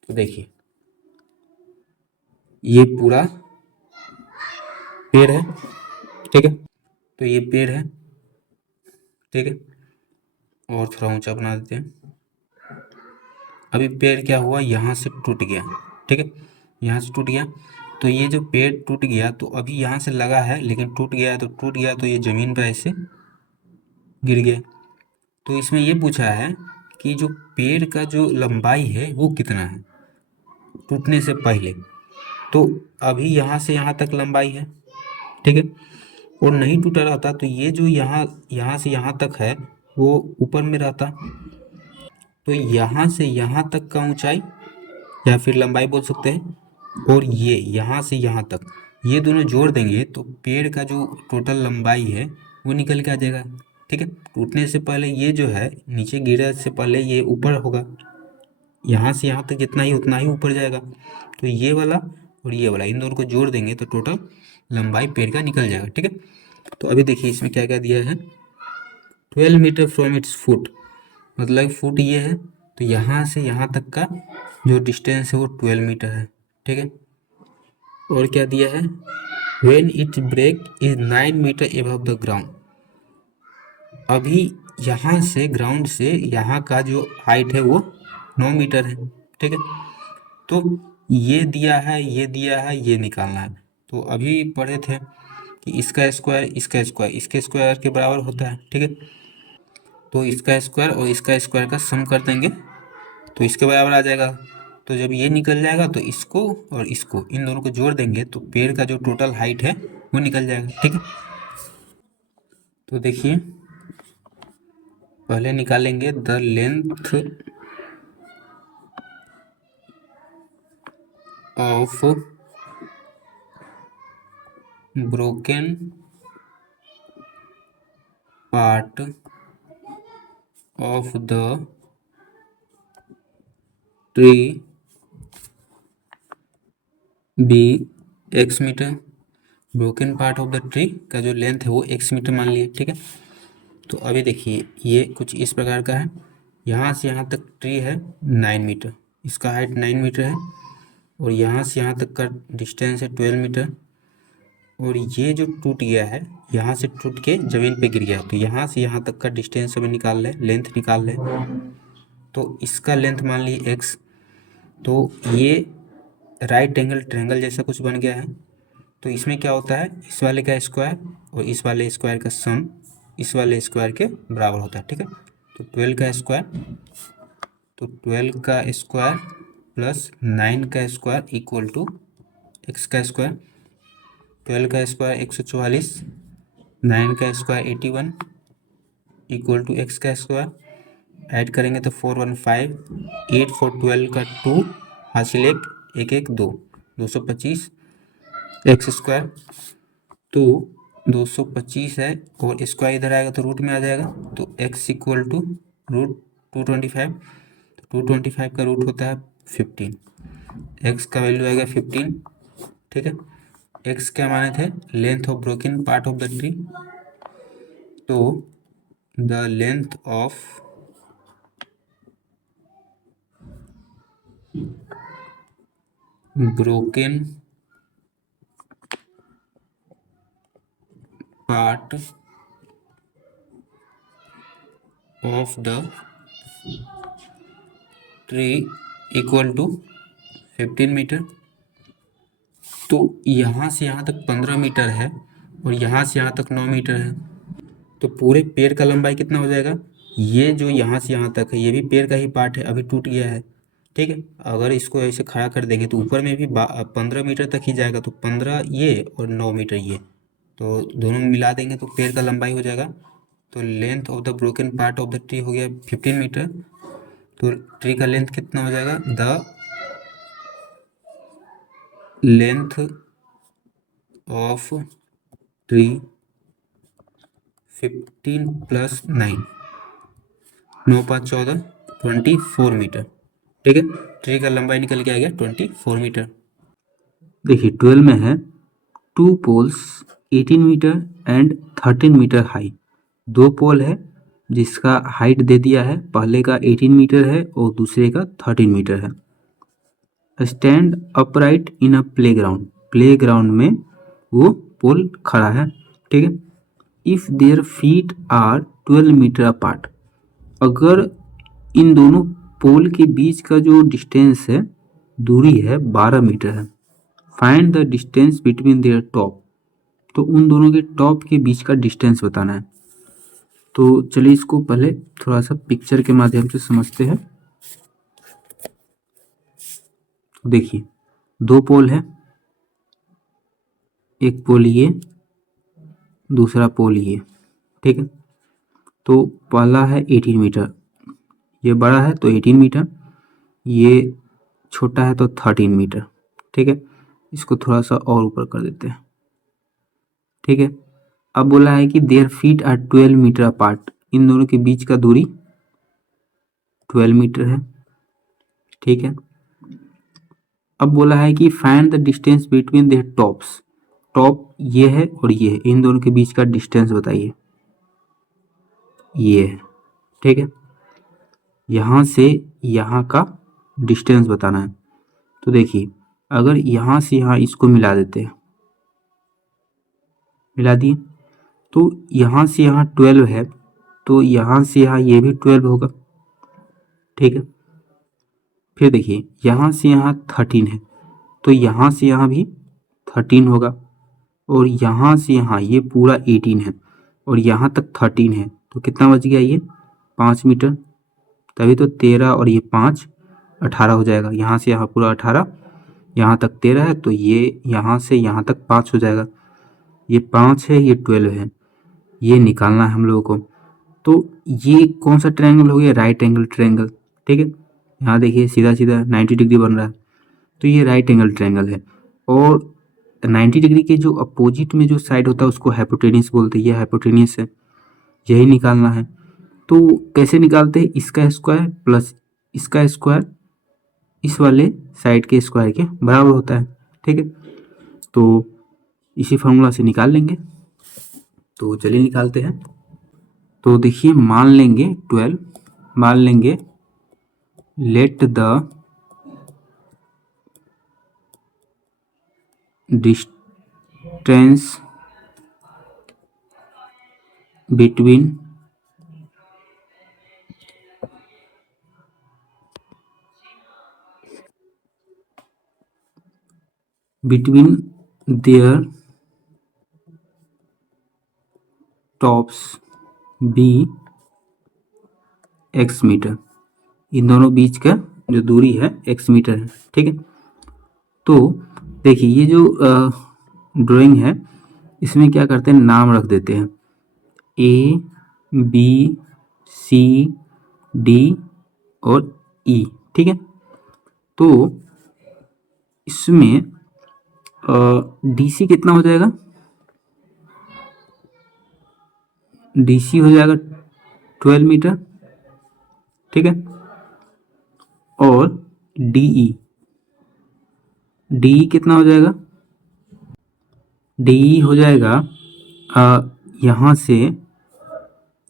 तो देखिए ये पूरा पेड़ है, ठीक है, तो ये पेड़ है, ठीक है, और थोड़ा ऊंचा बना देते हैं। अभी पेड़ क्या हुआ, यहाँ से टूट गया, ठीक है, यहाँ से टूट गया, तो ये जो पेड़ टूट गया तो अभी यहाँ से लगा है लेकिन टूट गया, तो टूट गया तो ये ज़मीन पर ऐसे गिर गया। तो इसमें ये पूछा है कि जो पेड़ का जो लंबाई है वो कितना है टूटने से पहले, तो अभी यहाँ से यहाँ तक लंबाई है, ठीक है, और नहीं टूटा रहता तो ये जो यहाँ से यहाँ तक है वो ऊपर में रहता, तो यहाँ से यहाँ तक का ऊंचाई या फिर लंबाई बोल सकते हैं, और ये यहाँ से यहाँ तक, ये दोनों जोड़ देंगे तो पेड़ का जो टोटल लंबाई है वो निकल के आ जाएगा। ठीक है, टूटने से पहले ये जो है नीचे गिरने से पहले ये ऊपर होगा, यहाँ से यहाँ तक जितना ही उतना ही ऊपर जाएगा, तो ये वाला और ये वाला इन दोनों को जोड़ देंगे तो टोटल लंबाई पेड़ का निकल जाएगा। ठीक है, तो अभी देखिए इसमें क्या क्या दिया है, 12 मीटर फ्रॉम इट्स फुट, मतलब फुट ये है, तो यहाँ से यहाँ तक का जो डिस्टेंस है वो 12 मीटर है। ठीक है, और क्या दिया है, when it break is 9 metre above the ground, अभी यहाँ से ग्राउंड से यहाँ का जो हाइट है वो 9 मीटर है। ठीक है, तो ये दिया है, ये दिया है, ये निकालना है। तो अभी पढ़े थे कि इसका स्क्वायर इसका स्क्वायर इसके स्क्वायर के बराबर होता है। ठीक है, तो इसका स्क्वायर और इसका स्क्वायर का सम कर देंगे तो इसके बराबर आ जाएगा। तो जब ये निकल जाएगा तो इसको और इसको इन दोनों को जोड़ देंगे तो पेड़ का जो टोटल हाइट है वो निकल जाएगा। ठीक है, तो देखिए पहले निकालेंगे the length of broken part of the tree B x metre. Broken part of the tree का जो लेंथ है वो एक्स मीटर मान लिए, ठीक है। तो अभी देखिए ये कुछ इस प्रकार का है, यहाँ से यहाँ तक ट्री है 9 मीटर, इसका हाइट 9 मीटर है, और यहाँ से यहाँ तक का डिस्टेंस है 12 मीटर, और ये जो टूट गया है यहाँ से टूट के ज़मीन पे गिर गया, तो यहाँ से यहाँ तक का डिस्टेंस अभी निकाल लें, लेंथ निकाल लें। तो इसका लेंथ मान लीजिए एक्स, तो ये राइट एंगल ट्रायंगल जैसा कुछ बन गया है। तो इसमें क्या होता है, इस वाले का स्क्वायर और इस वाले स्क्वायर का सम इस वाले स्क्वायर के बराबर होता है, ठीक है। तो 12 का स्क्वायर, तो 12 का स्क्वायर प्लस 9 का स्क्वायर इक्वल टू एक्स का स्क्वायर। 12 का स्क्वायर 144, 9 का स्क्वायर 81 इक्वल टू एक्स का स्क्वायर। ऐड करेंगे तो 415, 8 4 12 का 2 हासिल 1 1 2 225 एक्स स्क्वायर। तो 225 है और स्क्वायर इधर आएगा तो रूट में आ जाएगा, तो एक्स इक्वल टू रूट 225। 225 का रूट होता है 15, एक्स का वैल्यू आएगा 15, ठीक है। एक्स क्या माने थे, length of broken part of the tree, तो the length of broken part of the tree equal to 15 metre. तो यहाँ से यहाँ तक 15 मीटर है और यहाँ से यहाँ तक 9 मीटर है, तो पूरे पेड़ का लंबाई कितना हो जाएगा, ये जो यहाँ से यहाँ तक है ये भी पेड़ का ही पार्ट है, अभी टूट गया है, ठीक है। अगर इसको ऐसे खड़ा कर देंगे तो ऊपर में भी 15 मीटर तक ही जाएगा, तो 15 ये और 9 मीटर ये, तो दोनों मिला देंगे तो पेड़ का लंबाई हो जाएगा। तो length of the broken part of the tree हो गया 15 मीटर। तो ट्री का लेंथ कितना हो जाएगा, the length of tree 15 plus 9, 9 5 14 24 metre, ठीक है। ट्री का लंबाई निकल के आ गया 24 मीटर। देखिए 12 में है 2 poles 18 metre and 13 metre high. 2 pole है जिसका हाइट दे दिया है, पहले का 18 मीटर है और दूसरे का 13 मीटर है। Stand upright in a playground, playground में वो पोल खड़ा है, ठीक है। If their feet are 12 metre apart, अगर इन दोनों पोल के बीच का जो डिस्टेंस है, दूरी है 12 मीटर है। Find the distance between there top, तो उन दोनों के टॉप के बीच का डिस्टेंस बताना है। तो चलिए इसको पहले थोड़ा सा पिक्चर के माध्यम से समझते हैं। देखिए 2 पोल है, एक पोल ये, दूसरा पोल ये, ठीक है। तो पहला है 18 मीटर, ये बड़ा है तो 18 मीटर, ये छोटा है तो 13 मीटर, ठीक है। इसको थोड़ा सा और ऊपर कर देते हैं, ठीक है। अब बोला है कि their feet are 12 metre apart, इन दोनों के बीच का दूरी 12 मीटर है, ठीक है। अब बोला है कि find the distance between their tops, top ये है और ये है, इन दोनों के बीच का डिस्टेंस बताइए, ये है, ठीक है। यहाँ से यहाँ का डिस्टेंस बताना है। तो देखिए अगर यहाँ से यहाँ इसको मिला देते हैं, मिला दिए, तो यहाँ से यहाँ 12 है, तो यहाँ से यहाँ ये भी 12 होगा, ठीक है। फिर देखिए यहाँ से यहाँ 13 है, तो यहाँ से यहाँ भी 13 होगा, और यहाँ से यहाँ ये पूरा 18 है और यहाँ तक 13 है, तो कितना बच गया, ये 5 मीटर। तभी तो 13 और ये 5 18 हो जाएगा, यहाँ से यहाँ पूरा 18, यहाँ तक 13 है, तो ये यहाँ से यहाँ तक 5 हो जाएगा। ये 5 है, ये 12 है, ये निकालना है हम लोगों को। तो ये कौन सा ट्रायंगल हो गया, राइट एंगल ट्रायंगल, ठीक है। यहाँ देखिए सीधा सीधा 90 डिग्री बन रहा है, तो ये राइट एंगल ट्रायंगल है। और 90 डिग्री के जो अपोजिट में जो साइड होता है उसको हाइपोटेन्यूस बोलते हैं। ये हाइपोटेन्यूस है, यही निकालना है। तो कैसे निकालते हैं? इसका स्क्वायर प्लस इसका स्क्वायर इस वाले साइड के स्क्वायर के बराबर होता है। ठीक है, तो इसी फॉर्मूला से निकाल लेंगे। तो चलिए निकालते हैं। तो देखिए, मान लेंगे 12, मान लेंगे let the distance between their tops be x metre. इन दोनों बीच का जो दूरी है एक्स मीटर है। ठीक है, तो देखिए ये जो ड्राइंग है इसमें क्या करते हैं, नाम रख देते हैं ए बी सी डी और ई। ठीक है, तो इसमें डी सी कितना हो जाएगा? डी सी हो जाएगा 12 मीटर। ठीक है, और डीई, डीई कितना हो जाएगा? डीई हो जाएगा यहाँ से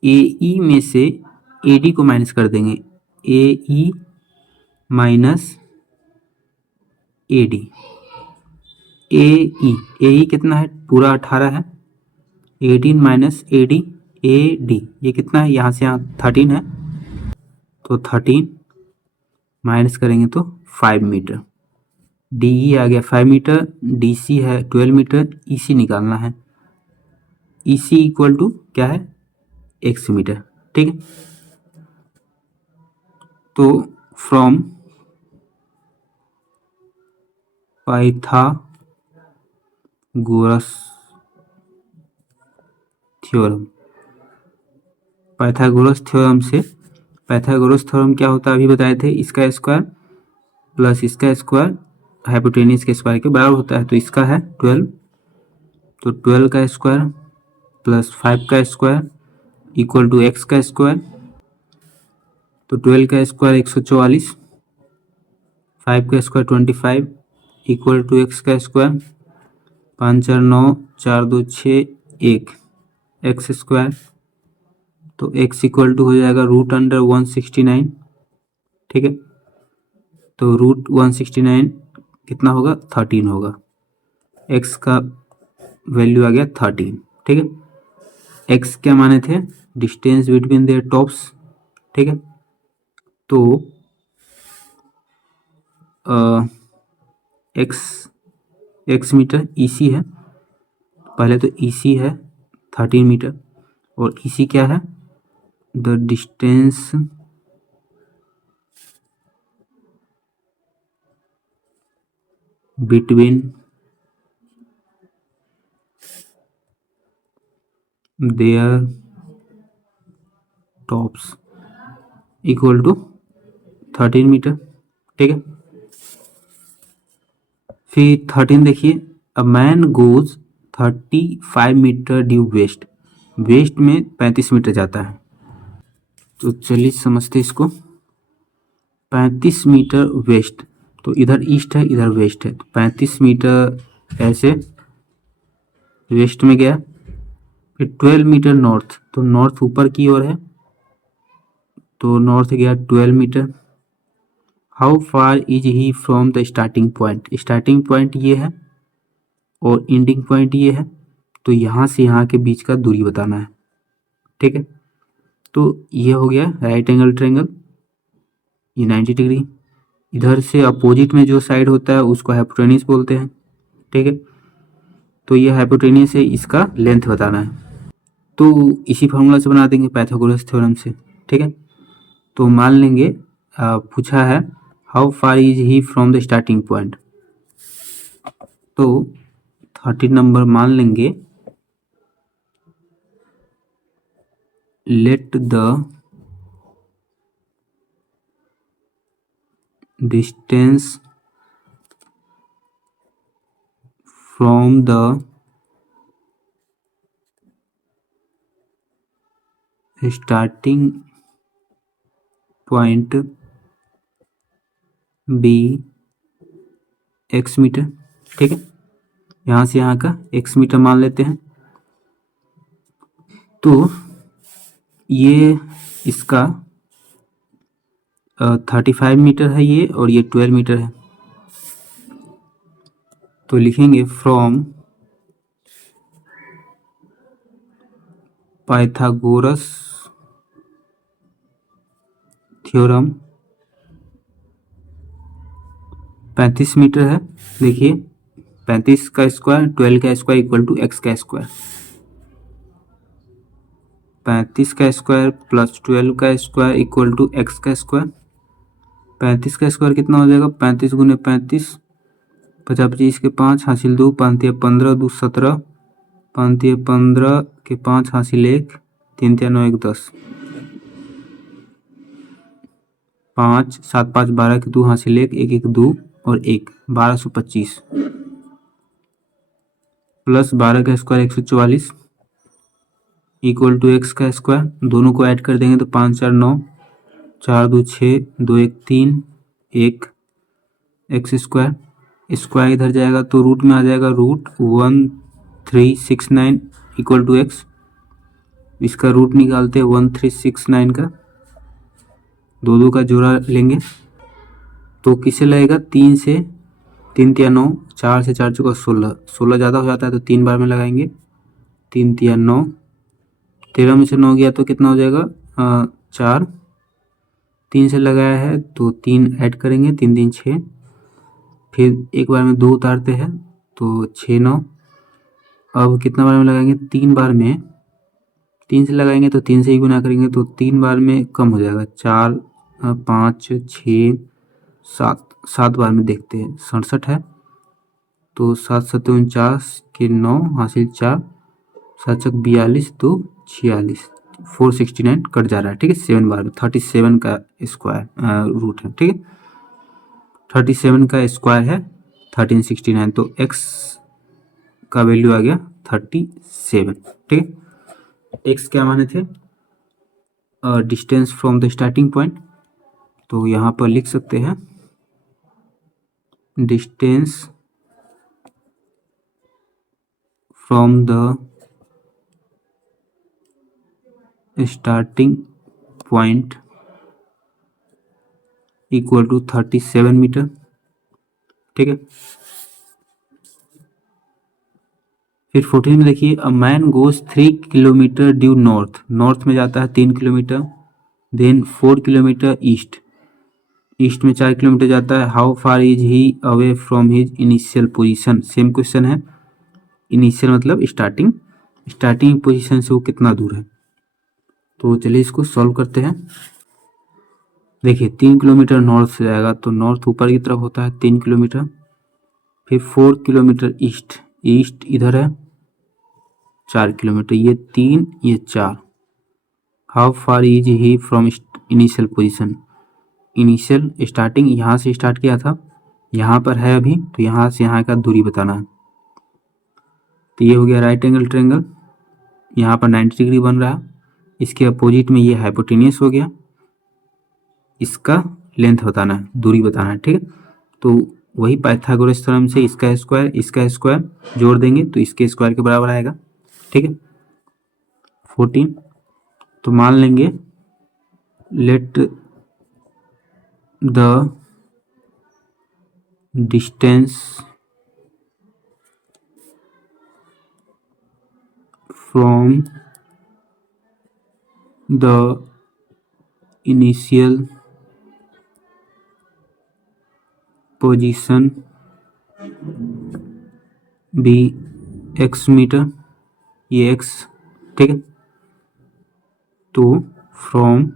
ए ई में से ए डी को माइनस कर देंगे, ए ई माइनस ए डी। ए ई कितना है? पूरा 18 है। 18 minus A D, A D ये कितना है? यहाँ से यहाँ 13 है, तो 13 माइनस करेंगे तो 5 मीटर। डी ई आ गया 5 मीटर, डी सी है 12 मीटर, ई सी निकालना है। ई सी इक्वल टू क्या है? X metre. ठीक है, तो from Pythagoras theorem, Pythagoras theorem से, पाइथागोरस थ्योरम क्या होता है अभी बताए थे, इसका स्क्वायर प्लस इसका स्क्वायर हाइपोटेन्यूस के स्क्वायर के बराबर होता है। तो इसका है 12, तो 12 का स्क्वायर प्लस 5 का स्क्वायर इक्वल टू एक्स का स्क्वायर। तो 12 का स्क्वायर 144, 5 का स्क्वायर 25 इक्वल टू एक्स का स्क्वायर, 5 4 9 4 2 6 1 एक्स स्क्वायर। तो एक्स इक्वल टू हो जाएगा √169। ठीक है, तो √169 कितना होगा? 13 होगा। एक्स का वैल्यू आ गया 13। ठीक है, एक्स क्या माने थे? Distance between their tops. ठीक है, तो एक्स मीटर ई सी है, पहले तो ई सी है 13 मीटर, और ई सी क्या है? The distance between their tops equal to 13 metre. ठीक है, फिर 13 देखिए, a man goes 35 metre due west, west में 35 मीटर जाता है। तो चलिए समझते इसको। 35 मीटर वेस्ट, तो इधर ईस्ट है इधर वेस्ट है, तो 35 मीटर ऐसे वेस्ट में गया। फिर 12 मीटर नॉर्थ, तो नॉर्थ ऊपर की ओर है, तो नॉर्थ गया 12 metre. How far is he from the starting point, starting point ये है और एंडिंग पॉइंट ये है, तो यहाँ से यहाँ के बीच का दूरी बताना है। ठीक है, तो ये हो गया राइट एंगल ट्रायंगल, ये 90 डिग्री। इधर से अपोजिट में जो साइड होता है उसको हाइपोटेन्यूस बोलते हैं। ठीक है, तो ये हाइपोटेन्यूस है, इसका लेंथ बताना है। तो इसी फार्मूला से बना देंगे पाइथागोरस थ्योरम से। ठीक है, तो मान लेंगे पूछा है how far is he from the starting point, तो 13 नंबर मान लेंगे let the distance from the starting point be x metre. ठीक है, यहाँ से यहाँ का एक्स मीटर मान लेते हैं। तो ये इसका 35 मीटर है ये, और ये 12 मीटर है। तो लिखेंगे फ्रॉम पाइथागोरस थ्योरम 35 मीटर है। देखिए 35 का स्क्वायर 12 का स्क्वायर इक्वल टू एक्स का स्क्वायर। 35 का स्क्वायर प्लस 12 का स्क्वायर इक्वल टू एक्स का स्क्वायर। 35 का स्क्वायर कितना हो जाएगा? 35 गुने 35, 50 25 के 5 हासिल 2, 5 15 2 17, 5 15 के 5 हासिल 1, 3 9 1 10, 5 7 5 12 के 2 हासिल 1, 1 1 2 और 1 1225 प्लस 12 का स्क्वायर 144 इक्वल टू एक्स का स्क्वायर। दोनों को ऐड कर देंगे तो 5 4 9, 4 2 6, 2 1 3, 1 एक्स स्क्वायर। स्क्वायर इधर जाएगा तो रूट में आ जाएगा रूट 1369 इक्वल टू एक्स। इसका रूट निकालते हैं 1369 का, दो का जोड़ा लेंगे तो किससे लगेगा? 3 से 3 3 9, 4 से 4 चौका 16, 16 ज़्यादा हो जाता है तो 3 बार में लगाएंगे। 3 3 9, 13 में से 9 गया तो कितना हो जाएगा? 4, 3 से लगाया है तो 3 ऐड करेंगे, 3 3 6, फिर एक बार में 2 उतारते हैं तो 6 9। अब कितना बार में लगाएंगे? 3 बार में। 3 से लगाएंगे तो 3 से ही गुना करेंगे तो 3 बार में कम हो जाएगा। 4 5 6 7, 7 बार में देखते हैं। 67 है तो 7 7 49 के 9 हासिल 4, 7 चक 42 तो 46, 469 कट जा रहा है। ठीक है, 7 बार में 37 का स्क्वायर रूट है। ठीक है, 37 का स्क्वायर है 1369, तो x का वैल्यू आ गया 37। ठीक है, x क्या माने थे? Distance from the starting point, तो यहाँ पर लिख सकते हैं distance from the starting point equal to 37 metre. ठीक है, फिर 14 में देखिए a man goes 3 kilometre due north, north में जाता है 3 kilometre, then 4 kilometre east, east में 4 किलोमीटर जाता है। How far is he away from his initial position? Same question है, इनिशियल मतलब स्टार्टिंग, स्टार्टिंग पोजीशन से वो कितना दूर है। तो चलिए इसको सॉल्व करते हैं। देखिए 3 किलोमीटर नॉर्थ से जाएगा तो नॉर्थ ऊपर की तरफ होता है 3 किलोमीटर, फिर 4 किलोमीटर ईस्ट, ईस्ट इधर है 4 किलोमीटर, ये 3 ये 4। How far is he from initial position? Initial starting यहाँ से स्टार्ट किया था, यहाँ पर है अभी, तो यहाँ से यहाँ का दूरी बताना है। तो ये हो गया राइट एंगल ट्रायंगल, यहाँ पर 90 डिग्री बन रहा है, इसके अपोजिट में ये हाइपोटेनियस हो गया, इसका लेंथ बताना है, दूरी बताना है। ठीक है, तो वही पाइथागोरस थ्योरम से इसका स्क्वायर जोड़ देंगे तो इसके स्क्वायर के बराबर आएगा। ठीक है, 14, तो मान लेंगे let the distance from the initial position be x metre, ये एक्स। ठीक है, तो फ्रॉम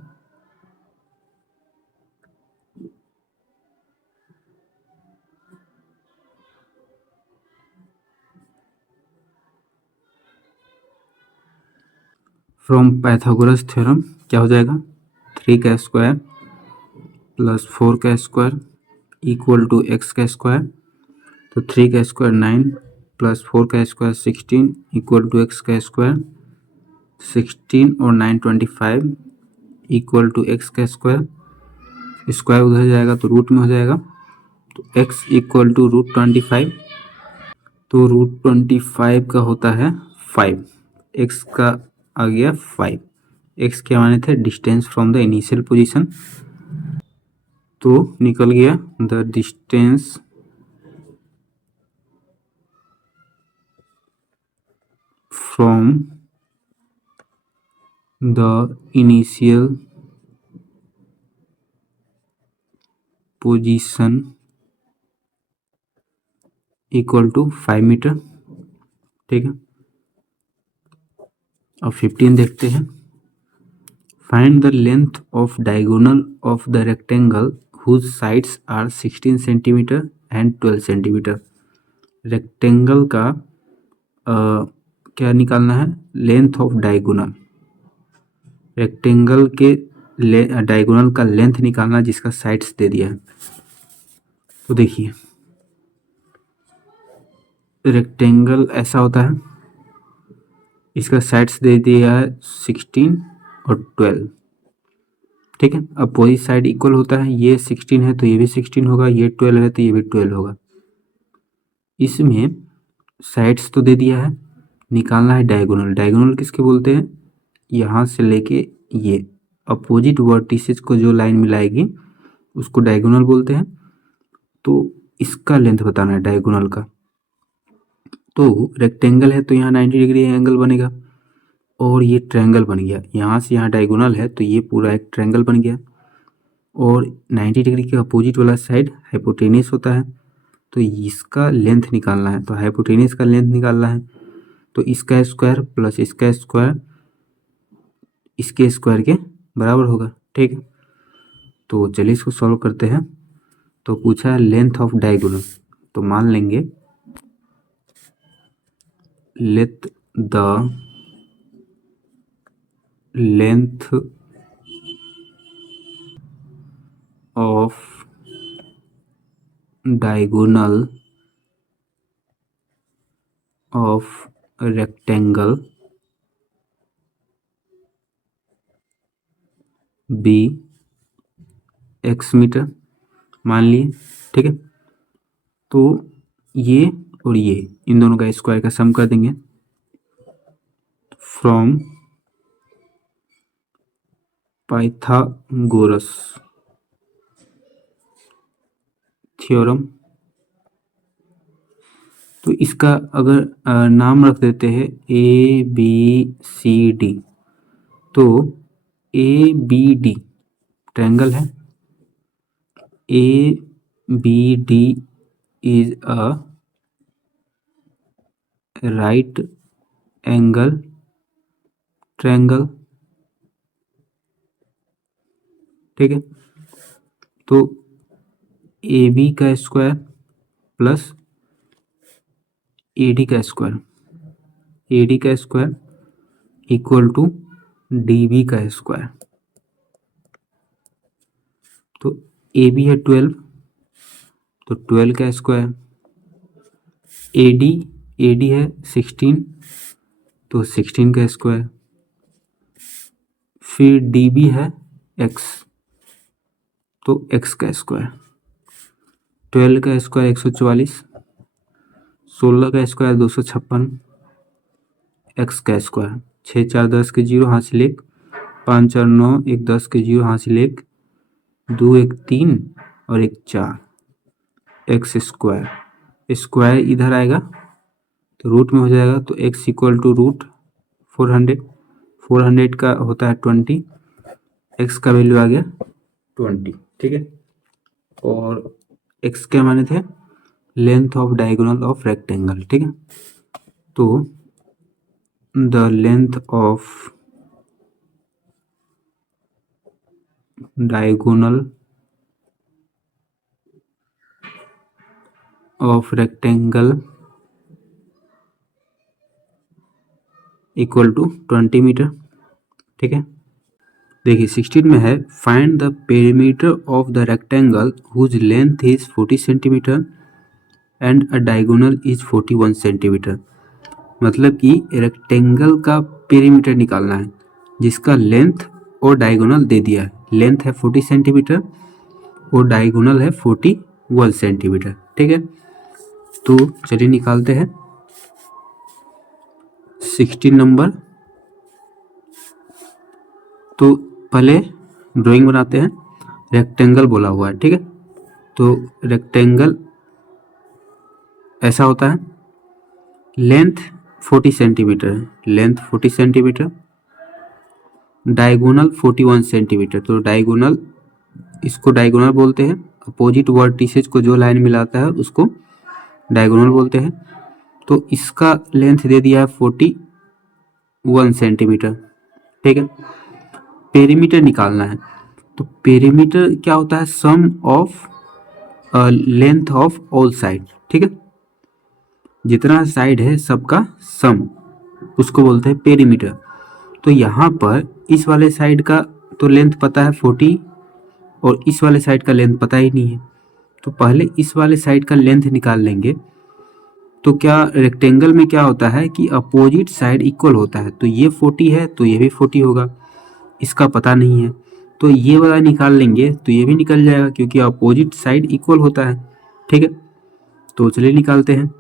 पाइथागोरस थ्योरम क्या हो जाएगा? 3 का स्क्वायर प्लस 4 का स्क्वायर इक्वल टू एक्स का स्क्वायर, तो 3 का स्क्वायर 9, प्लस 4 का स्क्वायर 16 इक्वल टू एक्स का स्क्वायर 16 और 9 25 इक्वल टू एक्स का स्क्वायर स्क्वायर उधर जाएगा तो रूट में हो जाएगा तो x इक्वल टू √25 तो √25 का होता है 5 x का आ गया 5 x के माने थे distance from the initial position तो निकल गया the distance from the initial position equal to 5 metre. ठीक है, अब 15 देखते हैं। Find the length of diagonal of the rectangle whose sides are 16 centimetre and 12 centimetre. Rectangle का क्या निकालना है? Length of diagonal. रेक्टेंगल के डायगोनल का लेंथ निकालना जिसका साइड्स दे दिया है। तो देखिए रेक्टेंगल ऐसा होता है, इसका साइड्स दे दिया है 16 और 12। ठीक है, अपोजिट साइड इक्वल होता है, ये 16 है तो ये भी 16 होगा, ये 12 है तो ये भी 12 होगा। इसमें साइड्स तो दे दिया है, निकालना है डायगोनल। डायगोनल किसके बोलते हैं? यहाँ से लेके ये अपोजिट वर्टिसेस को जो लाइन मिलाएगी उसको डायगोनल बोलते हैं। तो इसका लेंथ बताना है डायगोनल का। तो रेक्टेंगल है तो यहाँ 90 डिग्री एंगल बनेगा और ये ट्रायंगल बन गया। यहाँ से यहाँ डायगोनल है तो ये पूरा एक ट्रायंगल बन गया और 90 डिग्री के अपोजिट वाला साइड हाइपोटेनस होता है तो इसका लेंथ निकालना है। तो हाइपोटेनस का लेंथ निकालना है तो इसका स्क्वायर प्लस इसका स्क्वायर इसके स्क्वायर के बराबर होगा। ठीक है, तो चलिए इसको सॉल्व करते हैं। तो पूछा है लेंथ ऑफ डायगोनल, तो मान लेंगे let the length of diagonal of rectangle be x metre मान लिए। ठीक है, तो ये और ये इन दोनों का स्क्वायर का सम कर देंगे। फ्रॉम पाइथागोरस थ्योरम, तो इसका अगर नाम रख देते हैं ABCD, तो ABD ट्रायंगल है, ABD is a right angle triangle. ठीक है, तो AB का स्क्वायर प्लस AD का स्क्वायर, AD का स्क्वायर इक्वल टू DB का स्क्वायर। तो AB है 12 तो 12 का स्क्वायर, AD है 16 तो 16 का स्क्वायर, फिर DB है x तो x का स्क्वायर। 12 का स्क्वायर 144, 16 का स्क्वायर 256, x का स्क्वायर 6 4 10 के 0 हासिल 1, 5 4 9 1 10 के 0 हासिल 1, 2 1 3 और 1 4, एक्स स्क्वायर। स्क्वायर इधर आएगा तो रूट में हो जाएगा तो x इक्वल टू रूट 400, 400 का होता है 20, x का वैल्यू आ गया 20। ठीक है, और x क्या माने थे? Length of diagonal of rectangle. ठीक है, तो the length of diagonal of rectangle equal to 20 metre. ठीक है, देखिए 16 में है find the perimeter of the rectangle whose length is 40 centimetre and a diagonal is 41 centimetre. मतलब कि रेक्टेंगल का पेरीमीटर निकालना है जिसका लेंथ और डायगोनल दे दिया है। लेंथ है 40 सेंटीमीटर और डायगोनल है 41 सेंटीमीटर। ठीक है, तो चलिए निकालते हैं 16 नंबर। तो पहले ड्राइंग बनाते हैं। रेक्टेंगल बोला हुआ है, ठीक है। तो रेक्टेंगल ऐसा होता है, लेंथ 40 सेंटीमीटर है, लेंथ 40 सेंटीमीटर, डायगोनल 41 सेंटीमीटर। तो डायगोनल, इसको डायगोनल बोलते हैं। अपोजिट वर्टिसेज को जो लाइन मिलाता है उसको डायगोनल बोलते हैं। तो इसका लेंथ दे दिया है 41 सेंटीमीटर। ठीक है, पेरीमीटर निकालना है। तो पेरीमीटर क्या होता है, sum of length of all side. ठीक है, जितना साइड है सबका सम, उसको बोलते हैं पेरीमीटर। तो यहाँ पर इस वाले साइड का तो लेंथ पता है 40 और इस वाले साइड का लेंथ पता ही नहीं है। तो पहले इस वाले साइड का लेंथ निकाल लेंगे। तो क्या रेक्टेंगल में क्या होता है कि अपोजिट साइड इक्वल होता है। तो ये 40 है तो ये भी 40 होगा, इसका पता नहीं है तो ये वाला निकाल लेंगे तो ये भी निकल जाएगा क्योंकि अपोजिट साइड इक्वल होता है। ठीक है, तो चलिए निकालते हैं।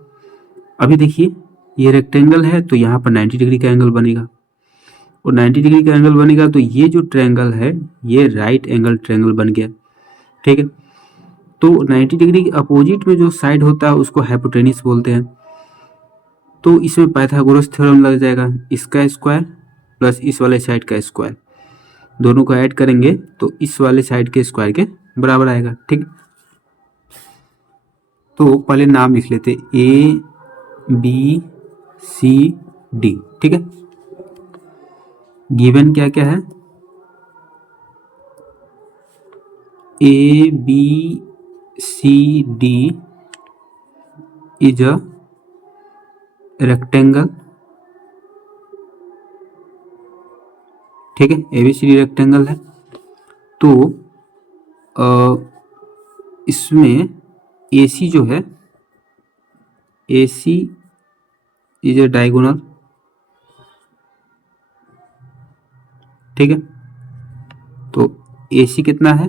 अभी देखिए ये रेक्टेंगल है तो यहाँ पर 90 डिग्री का एंगल बनेगा और 90 डिग्री का एंगल बनेगा तो ये जो ट्रायंगल है ये राइट एंगल ट्रायंगल बन गया। ठीक है, तो 90 डिग्री के अपोजिट में जो साइड होता है उसको हाइपोटेन्यूस बोलते हैं। तो इसमें पाइथागोरस थ्योरम लग जाएगा, इसका स्क्वायर प्लस इस वाले साइड का स्क्वायर, दोनों को ऐड करेंगे तो इस वाले साइड के स्क्वायर के बराबर आएगा। ठीक है, तो पहले नाम लिख लेते A B C D। ठीक है, गिवन क्या क्या है, A B C D is a rectangle. ठीक है, ABCD रेक्टेंगल है। तो इसमें AC जो है, AC इज ए डायगोनल। ठीक है, तो AC कितना है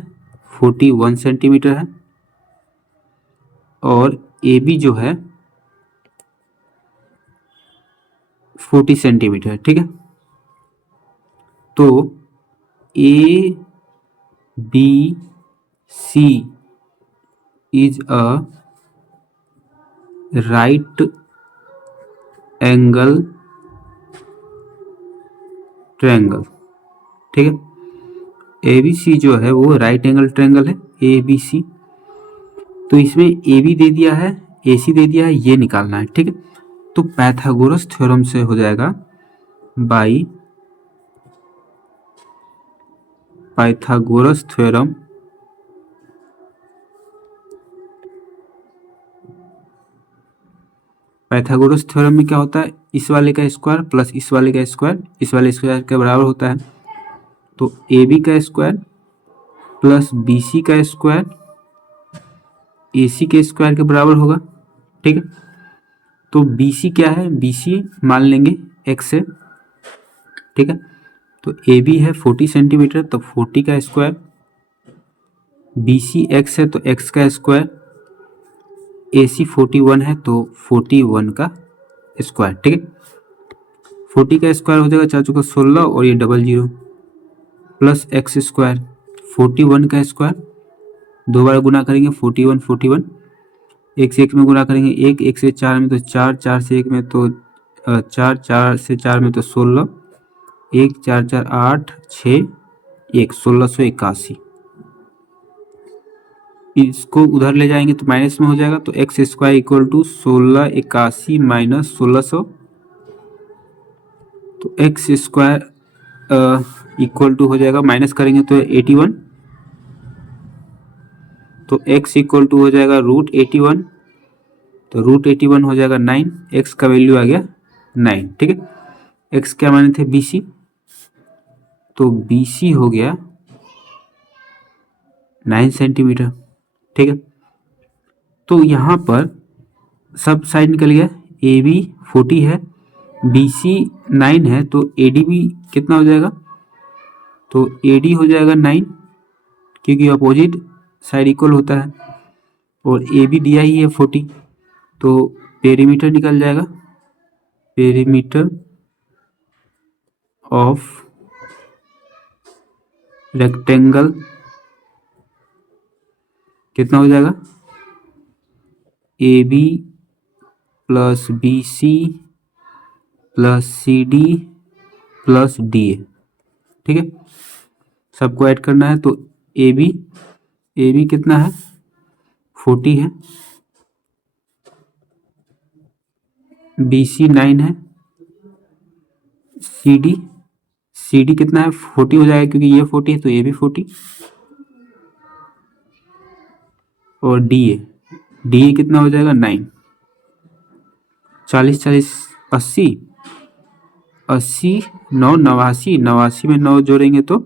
41 सेंटीमीटर है और AB जो है 40 सेंटीमीटर। ठीक है, तो A B C is a right angle triangle. ठीक है, ABC जो है वो राइट एंगल ट्रायंगल है, ABC। तो इसमें AB दे दिया है, AC दे दिया है, ये निकालना है। ठीक है, तो पाइथागोरस थ्योरम से हो जाएगा by Pythagoras theorem Pythagoras theorem में क्या होता है, इस वाले का स्क्वायर प्लस इस वाले का स्क्वायर इस वाले स्क्वायर के बराबर होता है। तो AB का स्क्वायर प्लस BC का स्क्वायर AC के स्क्वायर के बराबर होगा। ठीक है, तो BC क्या है, BC मान लेंगे x है। ठीक है, तो AB है 40 सेंटीमीटर तो 40 का स्क्वायर, BC x है तो x का स्क्वायर, AC 41 है तो 41 का स्क्वायर। ठीक है, 40 का स्क्वायर हो जाएगा 4 चौका 16 और ये double zero plus x square, 41 का स्क्वायर दो बार गुना करेंगे 41 41, एक से एक में गुना करेंगे एक से चार में तो चार, चार से एक में तो चार, चार से चार में तो 16, एक चार चार 8 6 1 1681। इसको उधर ले जाएंगे तो माइनस में हो जाएगा तो X square equal to 1681 minus 1600। तो एक्स स्क्वायर इक्वल टू हो जाएगा, माइनस करेंगे तो 81, तो x इक्वल टू हो जाएगा √81, तो √81 हो जाएगा 9, x का वैल्यू आ गया 9। ठीक है, x क्या माने थे BC, तो BC हो गया 9 सेंटीमीटर। ठीक है, तो यहाँ पर सब साइड निकल गया। ए बी 40 है, बी सी 9 है, तो ए डी भी कितना हो जाएगा, तो ए डी हो जाएगा 9, क्योंकि अपोजिट साइड इक्वल होता है, और ए बी दिया ही है 40, तो पेरीमीटर निकल जाएगा, पेरीमीटर ऑफ रेक्टेंगल कितना हो जाएगा, A B plus B C plus C D plus D A. ठीक है, सबको ऐड करना है, तो ए बी कितना है, 40 है, बी सी 9 है, सी डी कितना है, 40 हो जाएगा, क्योंकि ये 40 है तो ए भी 40, और डी ए कितना हो जाएगा 9, 40 40 80, 80 9 89, 89 में 9 जोड़ेंगे तो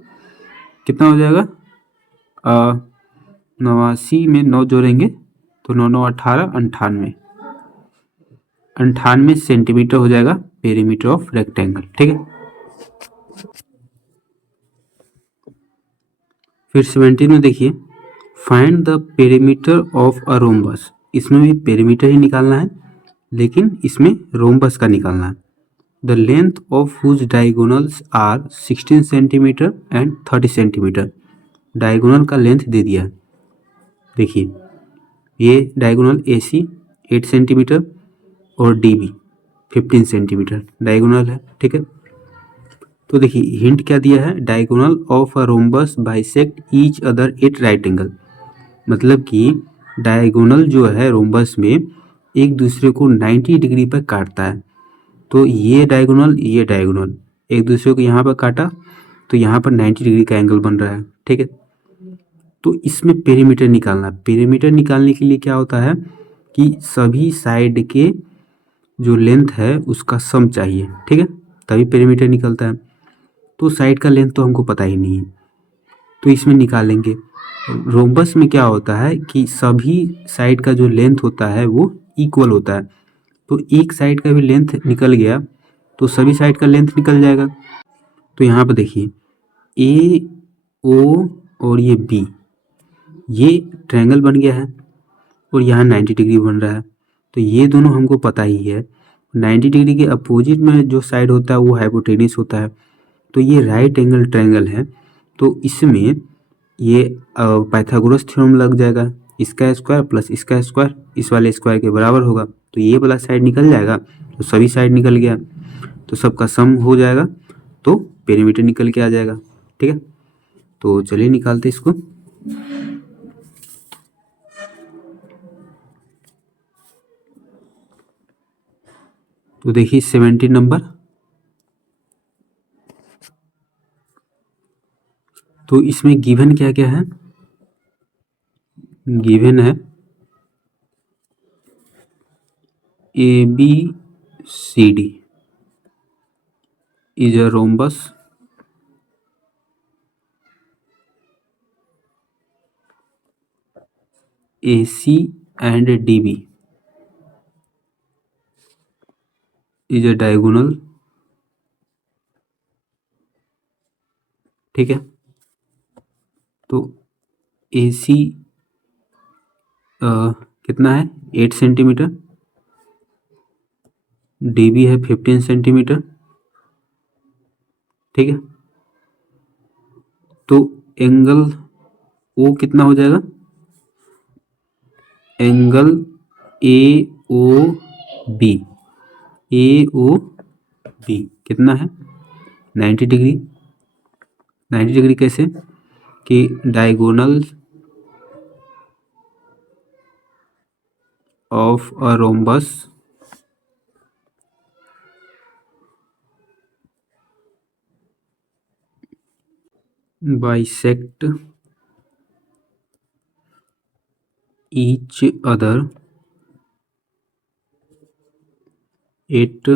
कितना हो जाएगा, 89 में 9 जोड़ेंगे तो 9 9 18, 98 सेंटीमीटर हो जाएगा पेरीमीटर ऑफ रेक्टेंगल। ठीक है, फिर 17 में देखिए, find the perimeter of a rhombus. इसमें भी पेरीमीटर ही निकालना है, लेकिन इसमें रोम्बस का निकालना है। The length of whose diagonals are 16 centimetre and 30 centimetre. Diagonal का लेंथ दे दिया है, देखिए ये डायगोनल ए सी 8 सेंटीमीटर और डी बी 15 सेंटीमीटर डायगोनल है। ठीक है, तो देखिए हिंट क्या दिया है, diagonal of a rhombus bisect each other at right angle. मतलब कि डायगोनल जो है रोम्बस में एक दूसरे को 90 डिग्री पर काटता है। तो ये डायगोनल एक दूसरे को यहाँ पर काटा, तो यहाँ पर 90 डिग्री का एंगल बन रहा है। ठीक है, तो इसमें पेरीमीटर निकालना, पेरीमीटर निकालने के लिए क्या होता है कि सभी साइड के जो लेंथ है उसका सम चाहिए। ठीक है, तभी पेरीमीटर निकलता है। तो साइड का लेंथ तो हमको पता ही नहीं है, तो इसमें निकालेंगे। रोम्बस में क्या होता है कि सभी साइड का जो लेंथ होता है वो इक्वल होता है, तो एक साइड का भी लेंथ निकल गया तो सभी साइड का लेंथ निकल जाएगा। तो यहाँ पर देखिए ए ओ और ये बी, ये ट्रायंगल बन गया है, और यहाँ 90 डिग्री बन रहा है, तो ये दोनों हमको पता ही है। 90 डिग्री के अपोजिट में जो साइड होता है वो हाइपोटेन्यूस होता है, तो ये राइट एंगल ट्रायंगल है। तो इसमें ये पाइथागोरस थ्योरम लग जाएगा, इसका स्क्वायर प्लस इसका स्क्वायर इस वाले स्क्वायर के बराबर होगा, तो ये वाला साइड निकल जाएगा, तो सभी साइड निकल गया, तो सबका सम हो जाएगा, तो पेरीमीटर निकल के आ जाएगा। ठीक है, तो चलिए निकालते इसको। तो देखिए 17 नंबर, तो इसमें गिवन क्या क्या है, गिवन है A B C D is a rhombus AC and DB is a diagonal। ठीक है, तो AC कितना है 8 सेंटीमीटर, DB है 15 सेंटीमीटर। ठीक है, तो एंगल O कितना हो जाएगा, एंगल AOB, AOB कितना है 90 डिग्री। 90 डिग्री कैसे कि diagonal of a rhombus bisect each other at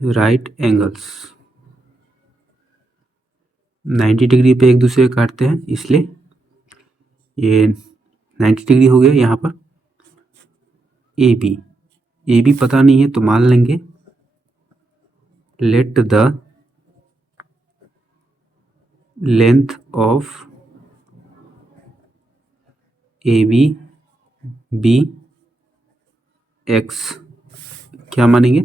right angles। 90 degree पे एक दूसरे काटते हैं, इसलिए ये 90 डिग्री हो गया यहाँ पर। ए बी पता नहीं है तो मान लेंगे let the length of A B X, क्या मानेंगे,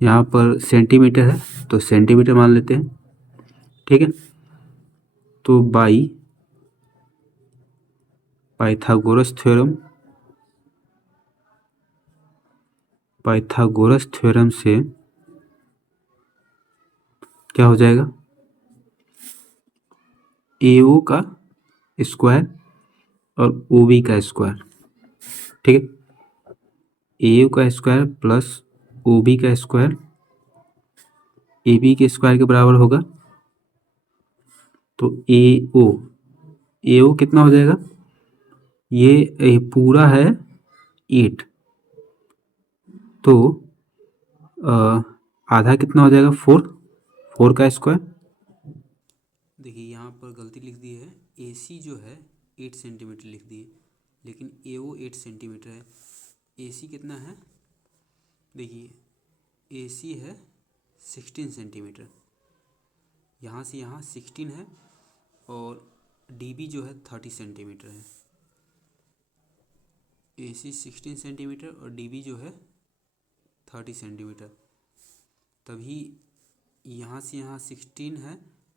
यहाँ पर सेंटीमीटर है तो सेंटीमीटर मान लेते हैं, ठीक है। तो बाई पाइथागोरस थ्योरम से क्या हो जाएगा, AO का स्क्वायर और OB का स्क्वायर, ठीक है। AO का स्क्वायर प्लस OB का स्क्वायर AB के स्क्वायर के बराबर होगा। तो AO कितना हो जाएगा, ये पूरा है 8, तो आधा कितना हो जाएगा 4 का स्क्वायर। देखिए यहाँ पर गलती लिख दी है, AC जो है 8 सेंटीमीटर लिख दी है, लेकिन AO 8 सेंटीमीटर है। AC कितना है, देखिए AC है 16 सेंटीमीटर, यहाँ से यहाँ 16 है, और DB जो है 30 सेंटीमीटर है। AC 16 सेंटीमीटर और DB जो है 30 सेंटीमीटर, तभी यहाँ से यहाँ 16 है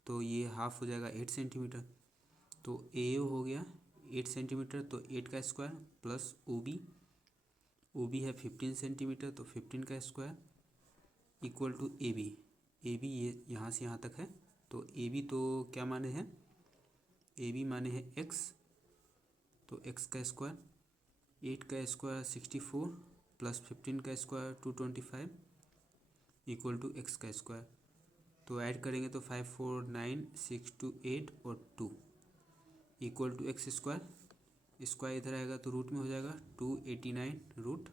तो ये हाफ हो जाएगा 8 सेंटीमीटर। तो AO हो गया 8 सेंटीमीटर, तो 8 का स्क्वायर प्लस OB है 15 सेंटीमीटर, तो 15 का स्क्वायर इक्वल टू AB ये यहाँ से यहाँ तक है, तो AB तो क्या माने हैं, AB माने हैं x, तो x का स्क्वायर, 8 का स्क्वायर 64 प्लस 15 का स्क्वायर 225 इक्वल टू x का स्क्वायर। तो ऐड करेंगे तो 5 4 9 6 2 8 और 2 इक्वल टू x स्क्वायर इधर आएगा तो रूट में हो जाएगा 289 रूट,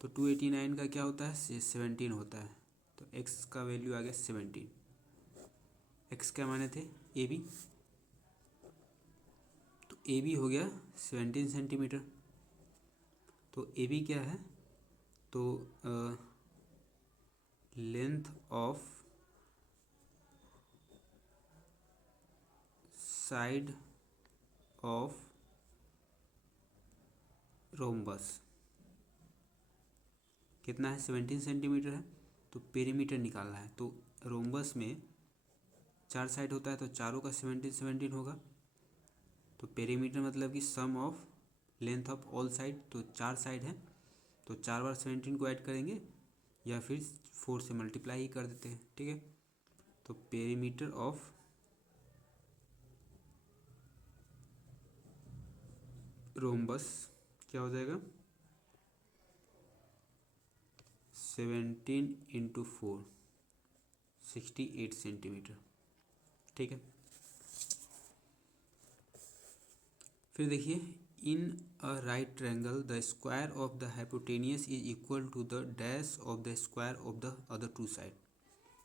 तो 289 का क्या होता है 17 होता है, तो x का वैल्यू आ गया 17। x क्या माने थे AB, तो AB हो गया 17 सेंटीमीटर। तो AB क्या है, तो length of side of rhombus कितना है 17 सेंटीमीटर है, तो पेरीमीटर निकालना है। तो रोम्बस में 4 साइड होता है तो चारों का 17 होगा, तो पेरीमीटर मतलब कि sum of length of all side, तो 4 साइड है तो 4 बार 17 को ऐड करेंगे या फिर 4 से मल्टीप्लाई ही कर देते हैं, ठीक है। तो पेरीमीटर ऑफ रोम्बस क्या हो जाएगा 17 × 4 68 सेंटीमीटर, ठीक है। फिर देखिए in a right triangle the square of the hypotenuse is equal to the dash of the square of the other two side,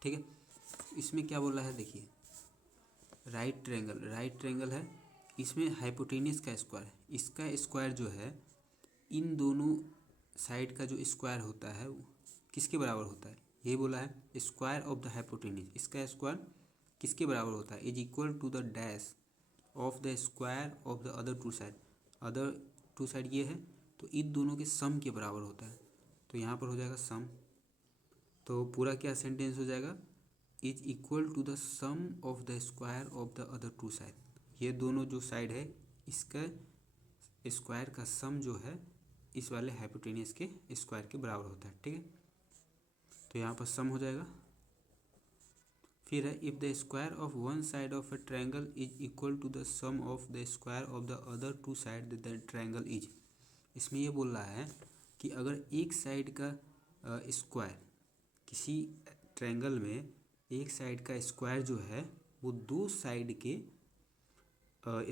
ठीक है। इसमें क्या बोला है, देखिए राइट ट्रायंगल है, इसमें हाइपोटेनियस का स्क्वायर है, इसका स्क्वायर जो है इन दोनों साइड का जो स्क्वायर होता है वो किसके बराबर होता है, ये बोला है स्क्वायर ऑफ द हाइपोटेनियस, इसका स्क्वायर किसके बराबर होता है, is equal to the dash of the square of the other two side ये है, तो इन दोनों के सम के बराबर होता है, तो यहाँ पर हो जाएगा सम। तो पूरा क्या सेंटेंस हो जाएगा, is equal to the sum of the square of the other two side, ये दोनों जो साइड है इसका स्क्वायर का सम जो है इस वाले हाइपोटेनियस के स्क्वायर के बराबर होता है, ठीक है। तो यहाँ पर सम हो जाएगा। फिर है if the square of one side of a triangle is equal to the sum of the square of the other two side the triangle is, इसमें ये बोल रहा है कि अगर एक साइड का स्क्वायर किसी ट्रायंगल में एक साइड का स्क्वायर जो है वो दो साइड के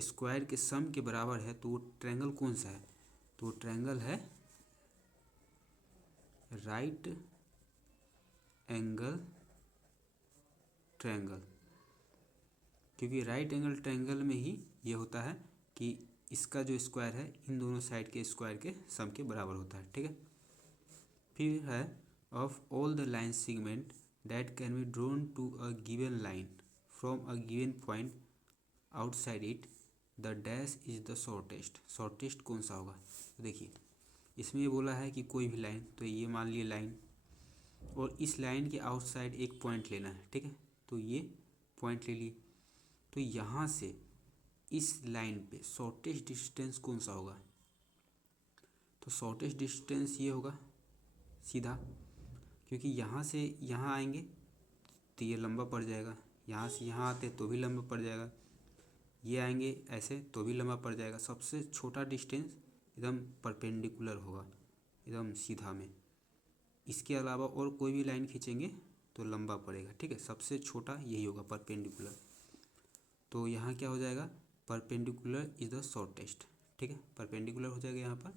स्क्वायर के सम के बराबर है, तो वो ट्रायंगल कौन सा है, तो वो ट्रायंगल है राइट एंगल ट्रायंगल, क्योंकि राइट एंगल ट्रायंगल में ही ये होता है कि इसका जो स्क्वायर है इन दोनों साइड के स्क्वायर के सम के बराबर होता है। ठीक है, फिर है of all the line segment that can be drawn to a given line from a given point outside it the dash is the shortest. Shortest कौन सा होगा? तो देखिए इसमें ये बोला है कि कोई भी लाइन, तो ये मान लिए लाइन, और इस लाइन के आउटसाइड एक पॉइंट लेना है। ठीक है, तो ये पॉइंट ले लिए, तो यहाँ से इस लाइन पे शॉर्टेस्ट डिस्टेंस कौन सा होगा? तो शॉर्टेस्ट डिस्टेंस ये होगा सीधा, क्योंकि यहाँ से यहाँ आएंगे तो ये लंबा पड़ जाएगा, यहाँ से यहाँ आते तो भी लंबा पड़ जाएगा, ये आएंगे ऐसे तो भी लंबा पड़ जाएगा। सबसे छोटा डिस्टेंस एकदम परपेंडिकुलर होगा, एकदम सीधा में। इसके अलावा और कोई भी लाइन खींचेंगे तो लंबा पड़ेगा। ठीक है, सबसे छोटा यही होगा परपेंडिकुलर। तो यहाँ क्या हो जाएगा? Perpendicular is the shortest. ठीक है, परपेंडिकुलर हो जाएगा यहाँ पर